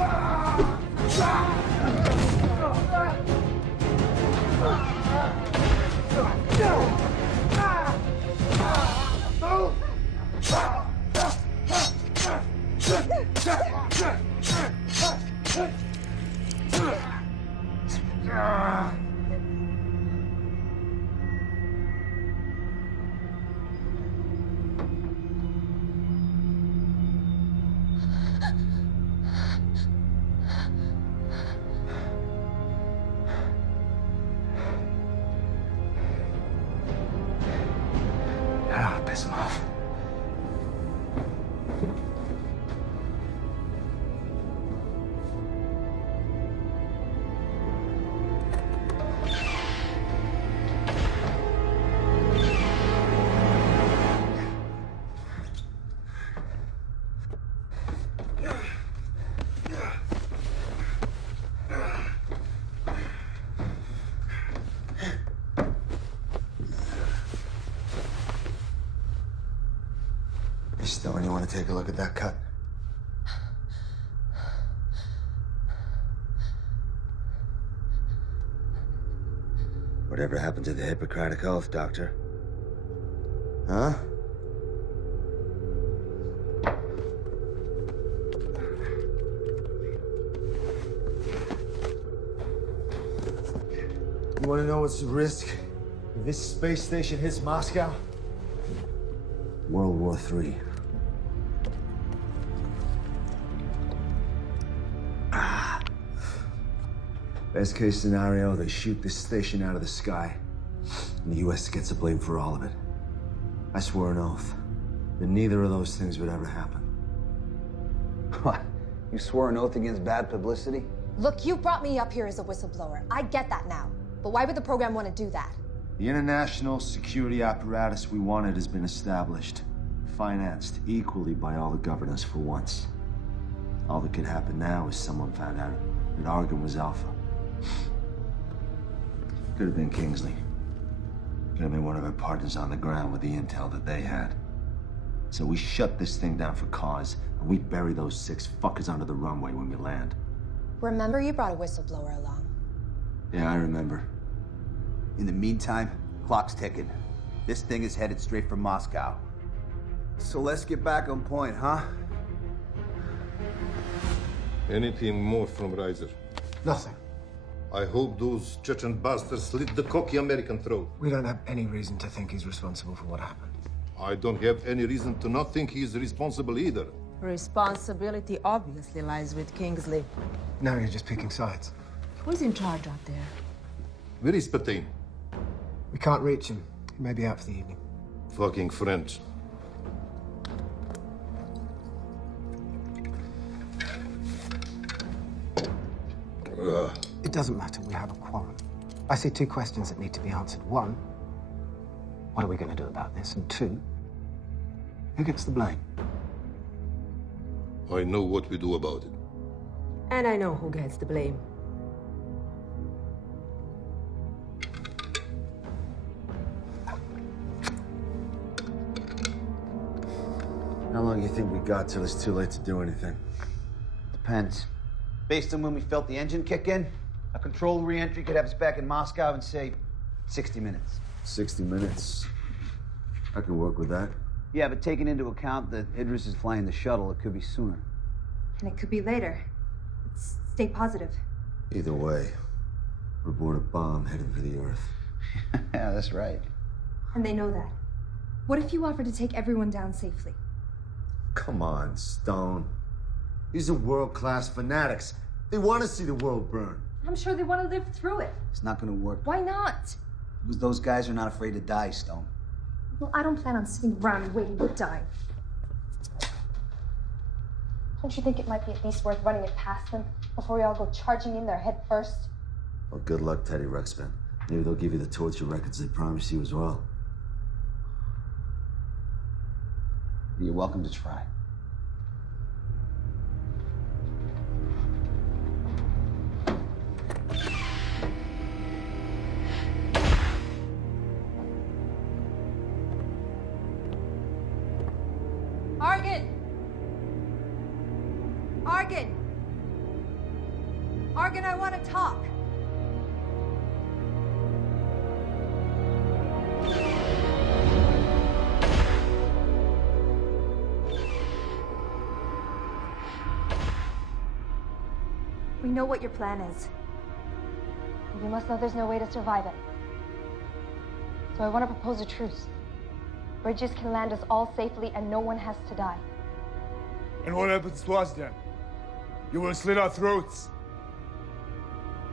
Ah, piss him off. Stone, you want to take a look at that cut? Whatever happened to the Hippocratic Oath, Doctor? Huh? You want to know what's the risk if this space station hits Moscow? World War III. Best case scenario, they shoot this station out of the sky, and the US gets the blame for all of it. I swore an oath that neither of those things would ever happen. What? You swore an oath against bad publicity? Look, you brought me up here as a whistleblower. I get that now. But why would the program want to do that? The international security apparatus we wanted has been established, financed equally by all the governors for once. All that could happen now is someone found out that Argon was Alpha. Could have been Kingsley. Could have been one of our partners on the ground with the intel that they had. So we shut this thing down for cause, and we bury those 6 fuckers under the runway when we land. Remember you brought a whistleblower along. Yeah, I remember. In the meantime, clock's ticking. This thing is headed straight for Moscow. So let's get back on point, huh? Anything more from Reiser? Nothing. I hope those Chechen bastards slit the cocky American throat. We don't have any reason to think he's responsible for what happened. I don't have any reason to not think he's responsible either. Responsibility obviously lies with Kingsley. Now you're just picking sides. Who's in charge out there? Where is Patain? We can't reach him. He may be out for the evening. Fucking French. It doesn't matter. We have a quarrel. I see 2 questions that need to be answered. 1, what are we going to do about this? And 2, who gets the blame? I know what we do about it. And I know who gets the blame. How long do you think we got till it's too late to do anything? Depends. Based on when we felt the engine kick in, a controlled re-entry could have us back in Moscow in, say, 60 minutes. 60 minutes. I can work with that. Yeah, but taking into account that Idris is flying the shuttle, it could be sooner. And it could be later. Stay positive. Either way, we're aboard a bomb heading for the Earth. Yeah, that's right. And they know that. What if you offer to take everyone down safely? Come on, Stone. These are world-class fanatics. They want to see the world burn. I'm sure they want to live through it. It's not gonna work. Why not? Because those guys are not afraid to die, Stone. Well, I don't plan on sitting around and waiting to die. Don't you think it might be at least worth running it past them before we all go charging in there head first? Well, good luck, Teddy Ruxpin. Maybe they'll give you the torture records they promised you as well. You're welcome to try. Argon! Argon! Argon, I want to talk. We know what your plan is. You must know there's no way to survive it. So I want to propose a truce. Bridges can land us all safely and no one has to die. And what happens to us then? You will slit our throats.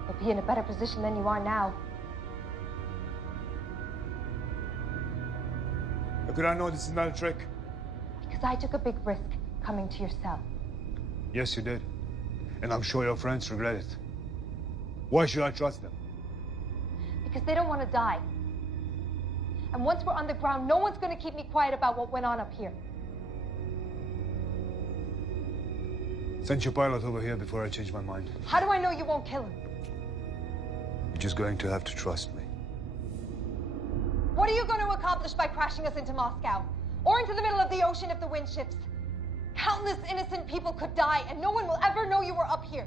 You'll be in a better position than you are now. How could I know this is not a trick? Because I took a big risk coming to your cell. Yes, you did. And I'm sure your friends regret it. Why should I trust them? Because they don't want to die. And once we're on the ground, no one's going to keep me quiet about what went on up here. Send your pilot over here before I change my mind. How do I know you won't kill him? You're just going to have to trust me. What are you going to accomplish by crashing us into Moscow? or into the middle of the ocean if the wind shifts. Countless innocent people could die, and no one will ever know you were up here.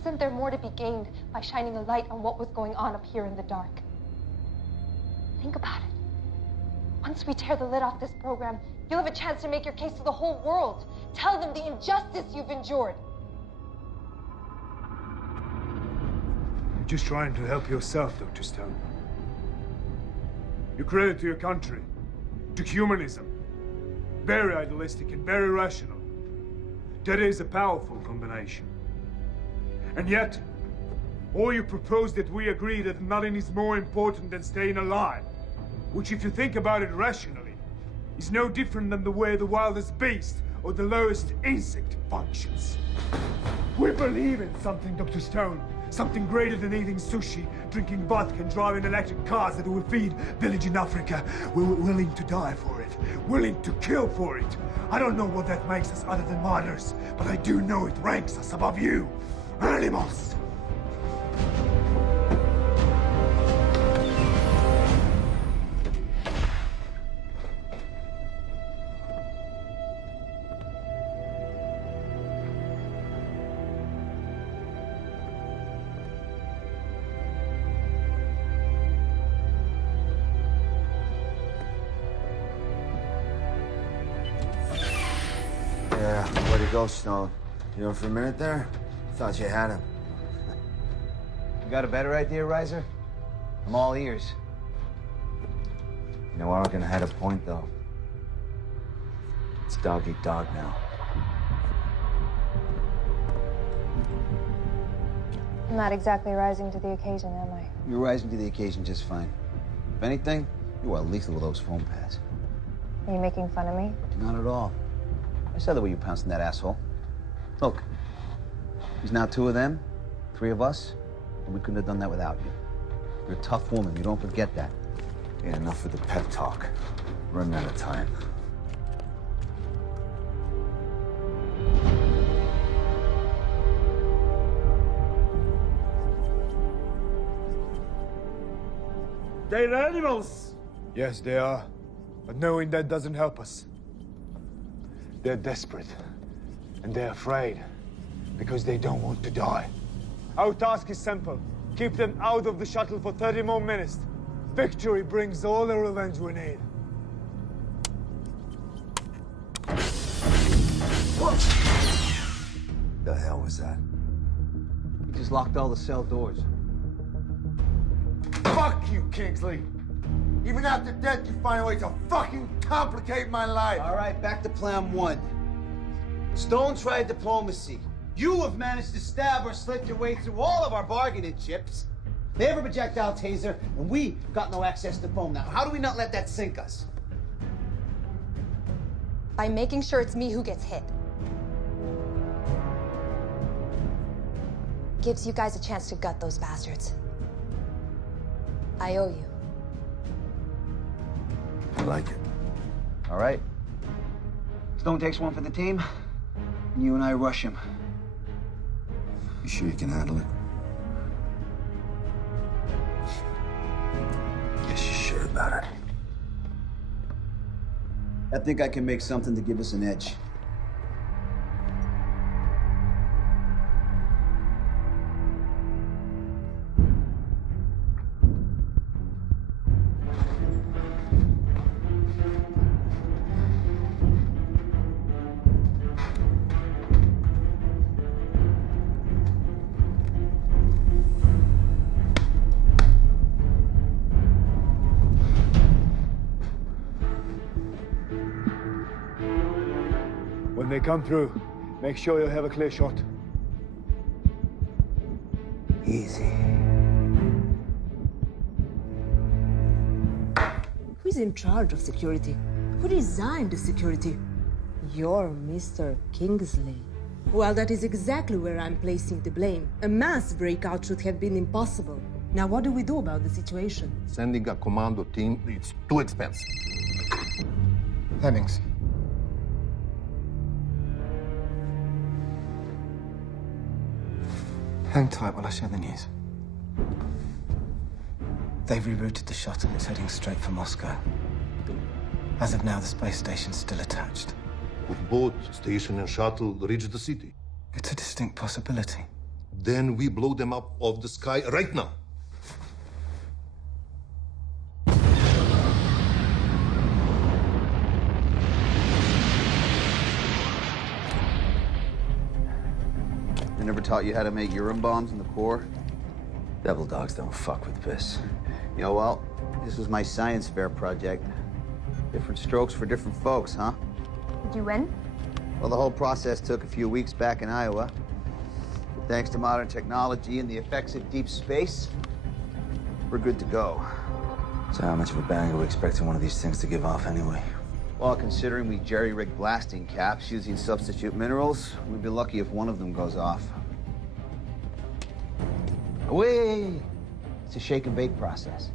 Isn't there more to be gained by shining a light on what was going on up here in the dark? Think about it. Once we tear the lid off this program, you'll have a chance to make your case to the whole world. Tell them the injustice you've endured. You're just trying to help yourself, Dr. Stone. You credit to your country, to humanism. Very idealistic and very rational. That is a powerful combination. And yet, or you propose that we agree that nothing is more important than staying alive, which, if you think about it rationally, is no different than the way the wildest beast or the lowest insect functions. We believe in something, Dr. Stone. Something greater than eating sushi, drinking vodka, and driving electric cars that will feed village in Africa. We're willing to die for it, willing to kill for it. I don't know what that makes us other than martyrs, but I do know it ranks us above you, animals. Yeah, where'd he go, Stone? You know, for a minute there, thought you had him. You got a better idea, Riser? I'm all ears. You know, Argon had a point, though. It's dog eat dog now. I'm not exactly rising to the occasion, am I? You're rising to the occasion just fine. If anything, you are lethal with those phone pads. Are you making fun of me? Not at all. I saw the way you pounced on that asshole. Look, there's now 2 of them, 3 of us, and we couldn't have done that without you. You're a tough woman, you don't forget that. Yeah, enough with the pep talk. Running out of time. They're animals! Yes, they are. But knowing that doesn't help us. They're desperate. And they're afraid. Because they don't want to die. Our task is simple. Keep them out of the shuttle for 30 more minutes. Victory brings all the revenge we need. The hell was that? You just locked all the cell doors. Fuck you, Kingsley! Even after death, you find a way to fucking complicate my life! All right, back to plan 1. Stone tried diplomacy. You have managed to stab or slit your way through all of our bargaining chips. They have a projectile taser, and we got no access to phone. Now, how do we not let that sink us? By making sure it's me who gets hit. Gives you guys a chance to gut those bastards. I owe you. I like it. All right. Stone takes one for the team, and you and I rush him. You sure you can handle it? Guess you're sure about it. I think I can make something to give us an edge. When they come through, make sure you have a clear shot. Easy. Who's in charge of security? Who designed the security? You're Mr. Kingsley. Well, that is exactly where I'm placing the blame. A mass breakout should have been impossible. Now, what do we do about the situation? Sending a commando team, it's too expensive. Hennings. Hang tight while I share the news. They've rerouted the shuttle. It's heading straight for Moscow. As of now, the space station's still attached. With boat, station, and shuttle reach the city. It's a distinct possibility. Then we blow them up off the sky right now. They never taught you how to make urine bombs in the Corps? Devil dogs don't fuck with piss. You know, well, this was my science fair project. Different strokes for different folks, huh? Did you win? Well, the whole process took a few weeks back in Iowa. But thanks to modern technology and the effects of deep space, we're good to go. So how much of a bang are we expecting one of these things to give off anyway? Well, considering we jerry-rigged blasting caps using substitute minerals, we'd be lucky if one of them goes off. Away! It's a shake and bake process.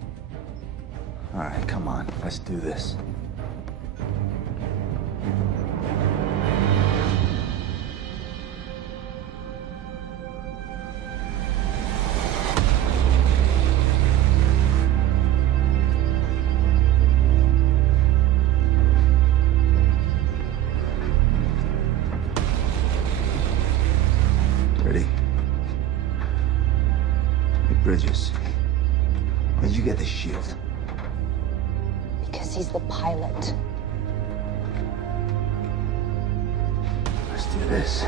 All right, come on, let's do this. Ready? Hey, Bridges, where'd you get the shield? Because he's the pilot. Let's do this.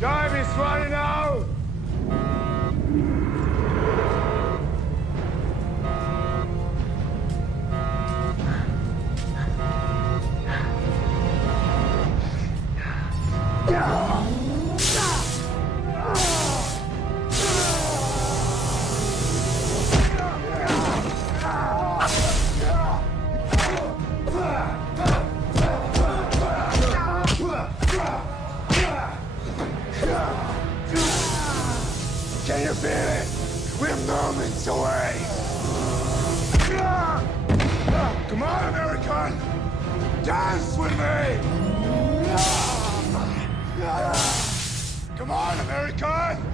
Time is running out! Can you feel it? We're moments away. Come on, American! Dance with me! Come on, American!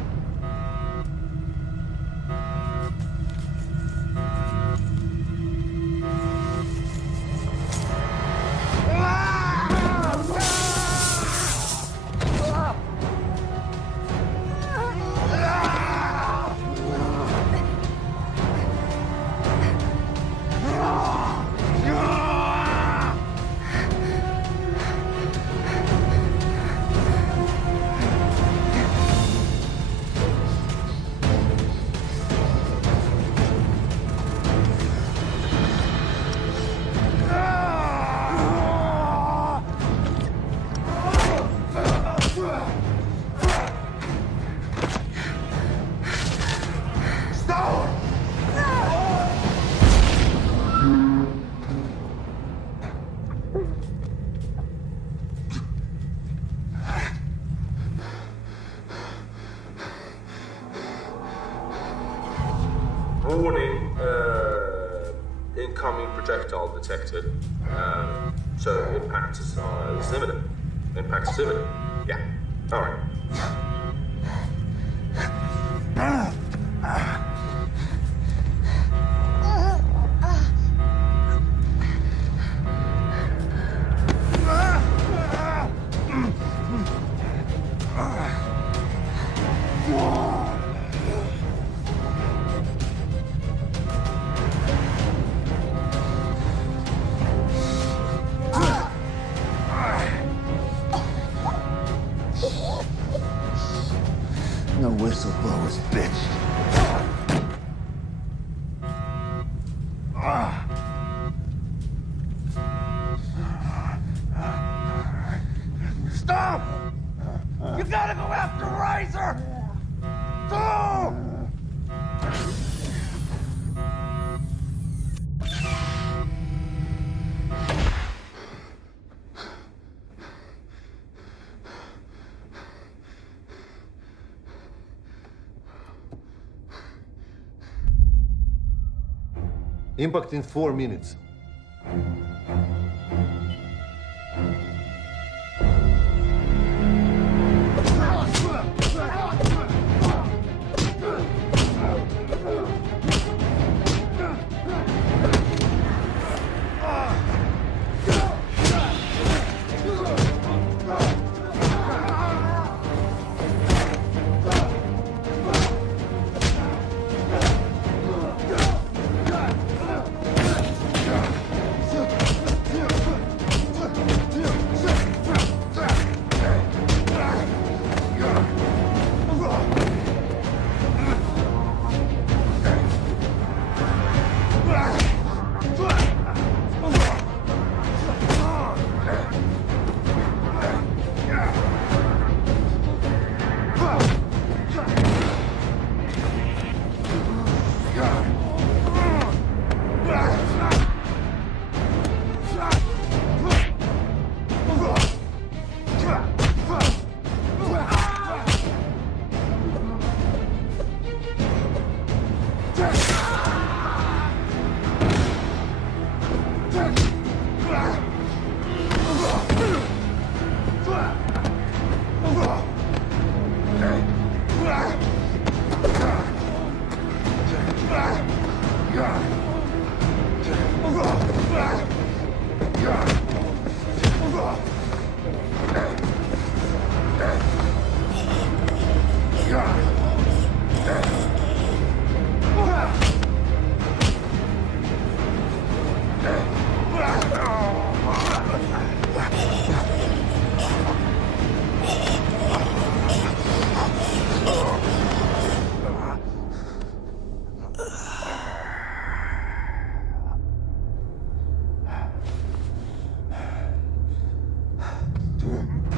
Warning, incoming projectile detected. So impact is imminent. Impact is imminent. Yeah. All right. No whistleblowers, bitch. Stop! You gotta go after Razor! Go! Impact in 4 minutes.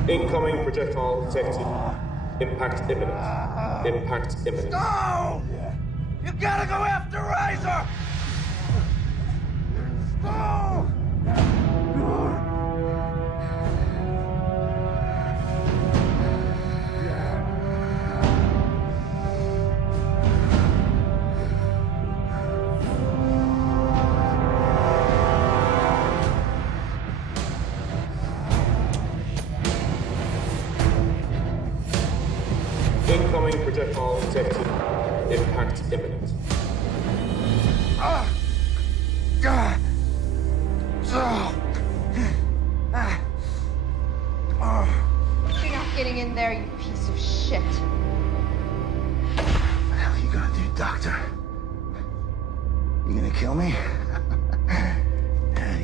Incoming projectile detected. Impact imminent. Impact imminent. No! You gotta go after Razor! No! Incoming projectile detected. Impact imminent. You're not getting in there, you piece of shit. What the hell are you gonna do, Doctor? You gonna kill me?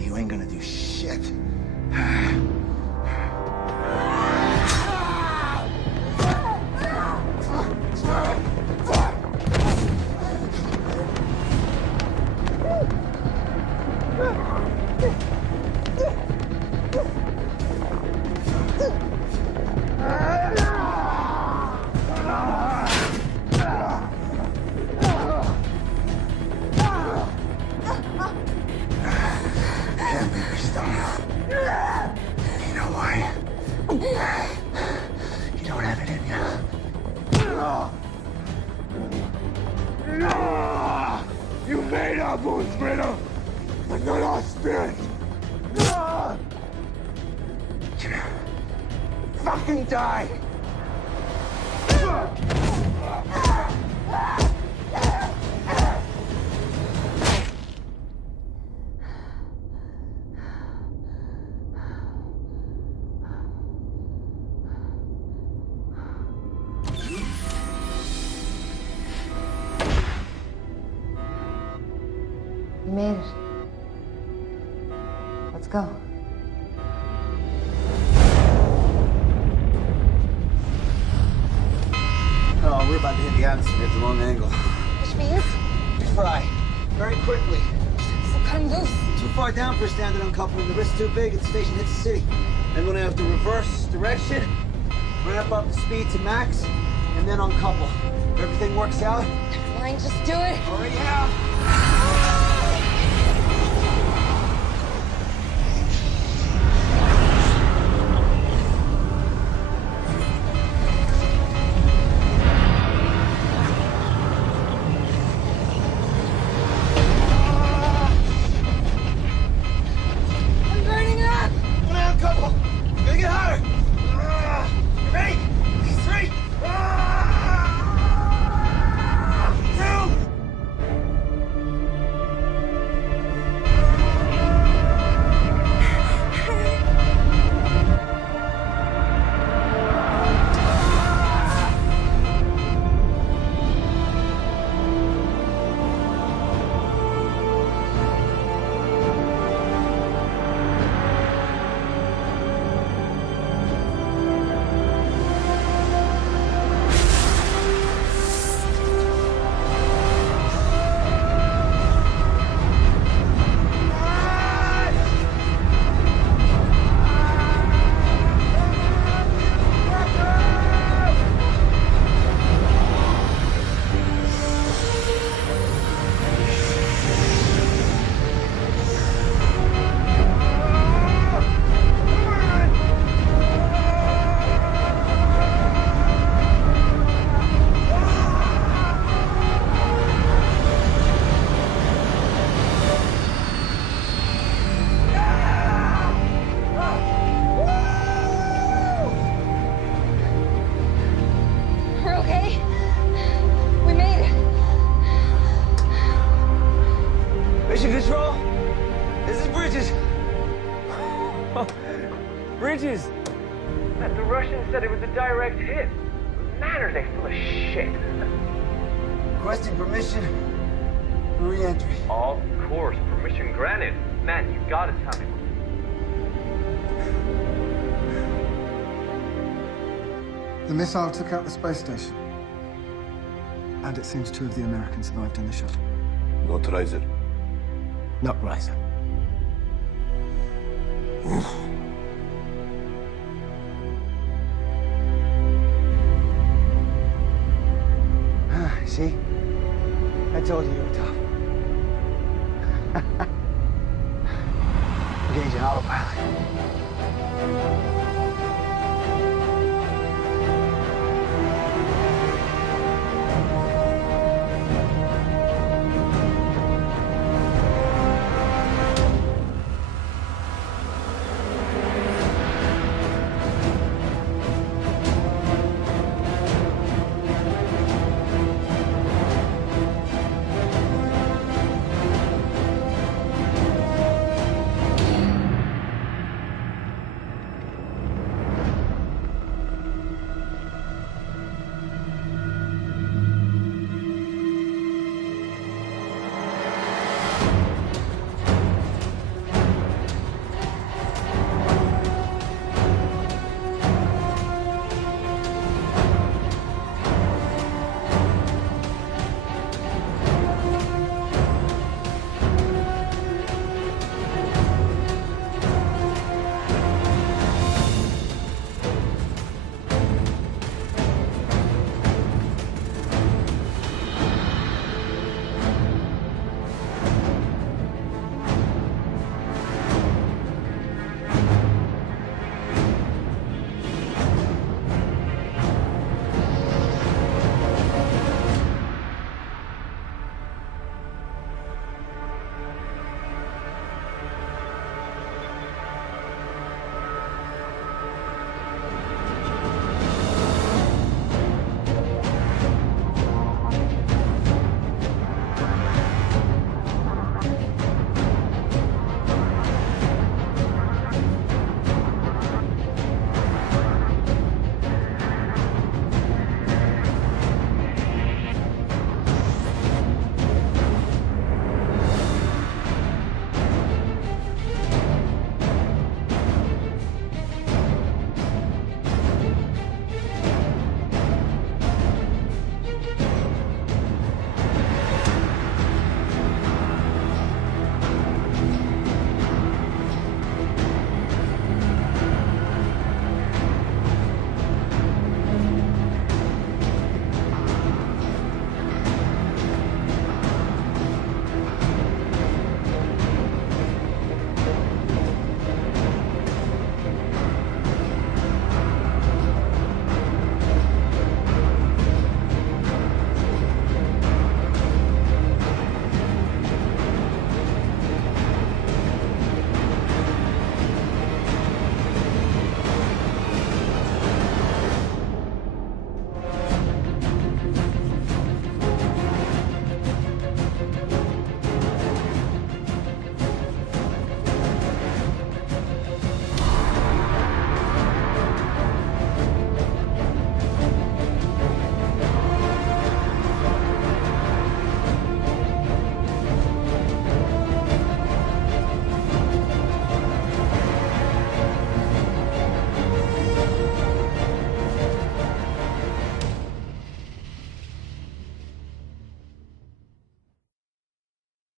You ain't gonna do shit. You made our wounds greater, but not our spirit. Fucking die! You made it. Let's go. Oh, we're about to hit the atmosphere at the wrong angle. Which means? Fry. Very quickly. So cut him loose. Too far down for a standard uncoupling. The risk's too big. The station hits the city. Then we're gonna have to reverse direction, ramp up the speed to max, and then uncouple. If everything works out. Never mind, just do it. Already have. shit. Requesting permission for re-entry. Of course, permission granted. Man, you gotta tell me. The missile took out the space station. And it seems 2 of the Americans survived in the shuttle. Not Riser. Not Riser. See? I told you were tough. Engage in autopilot.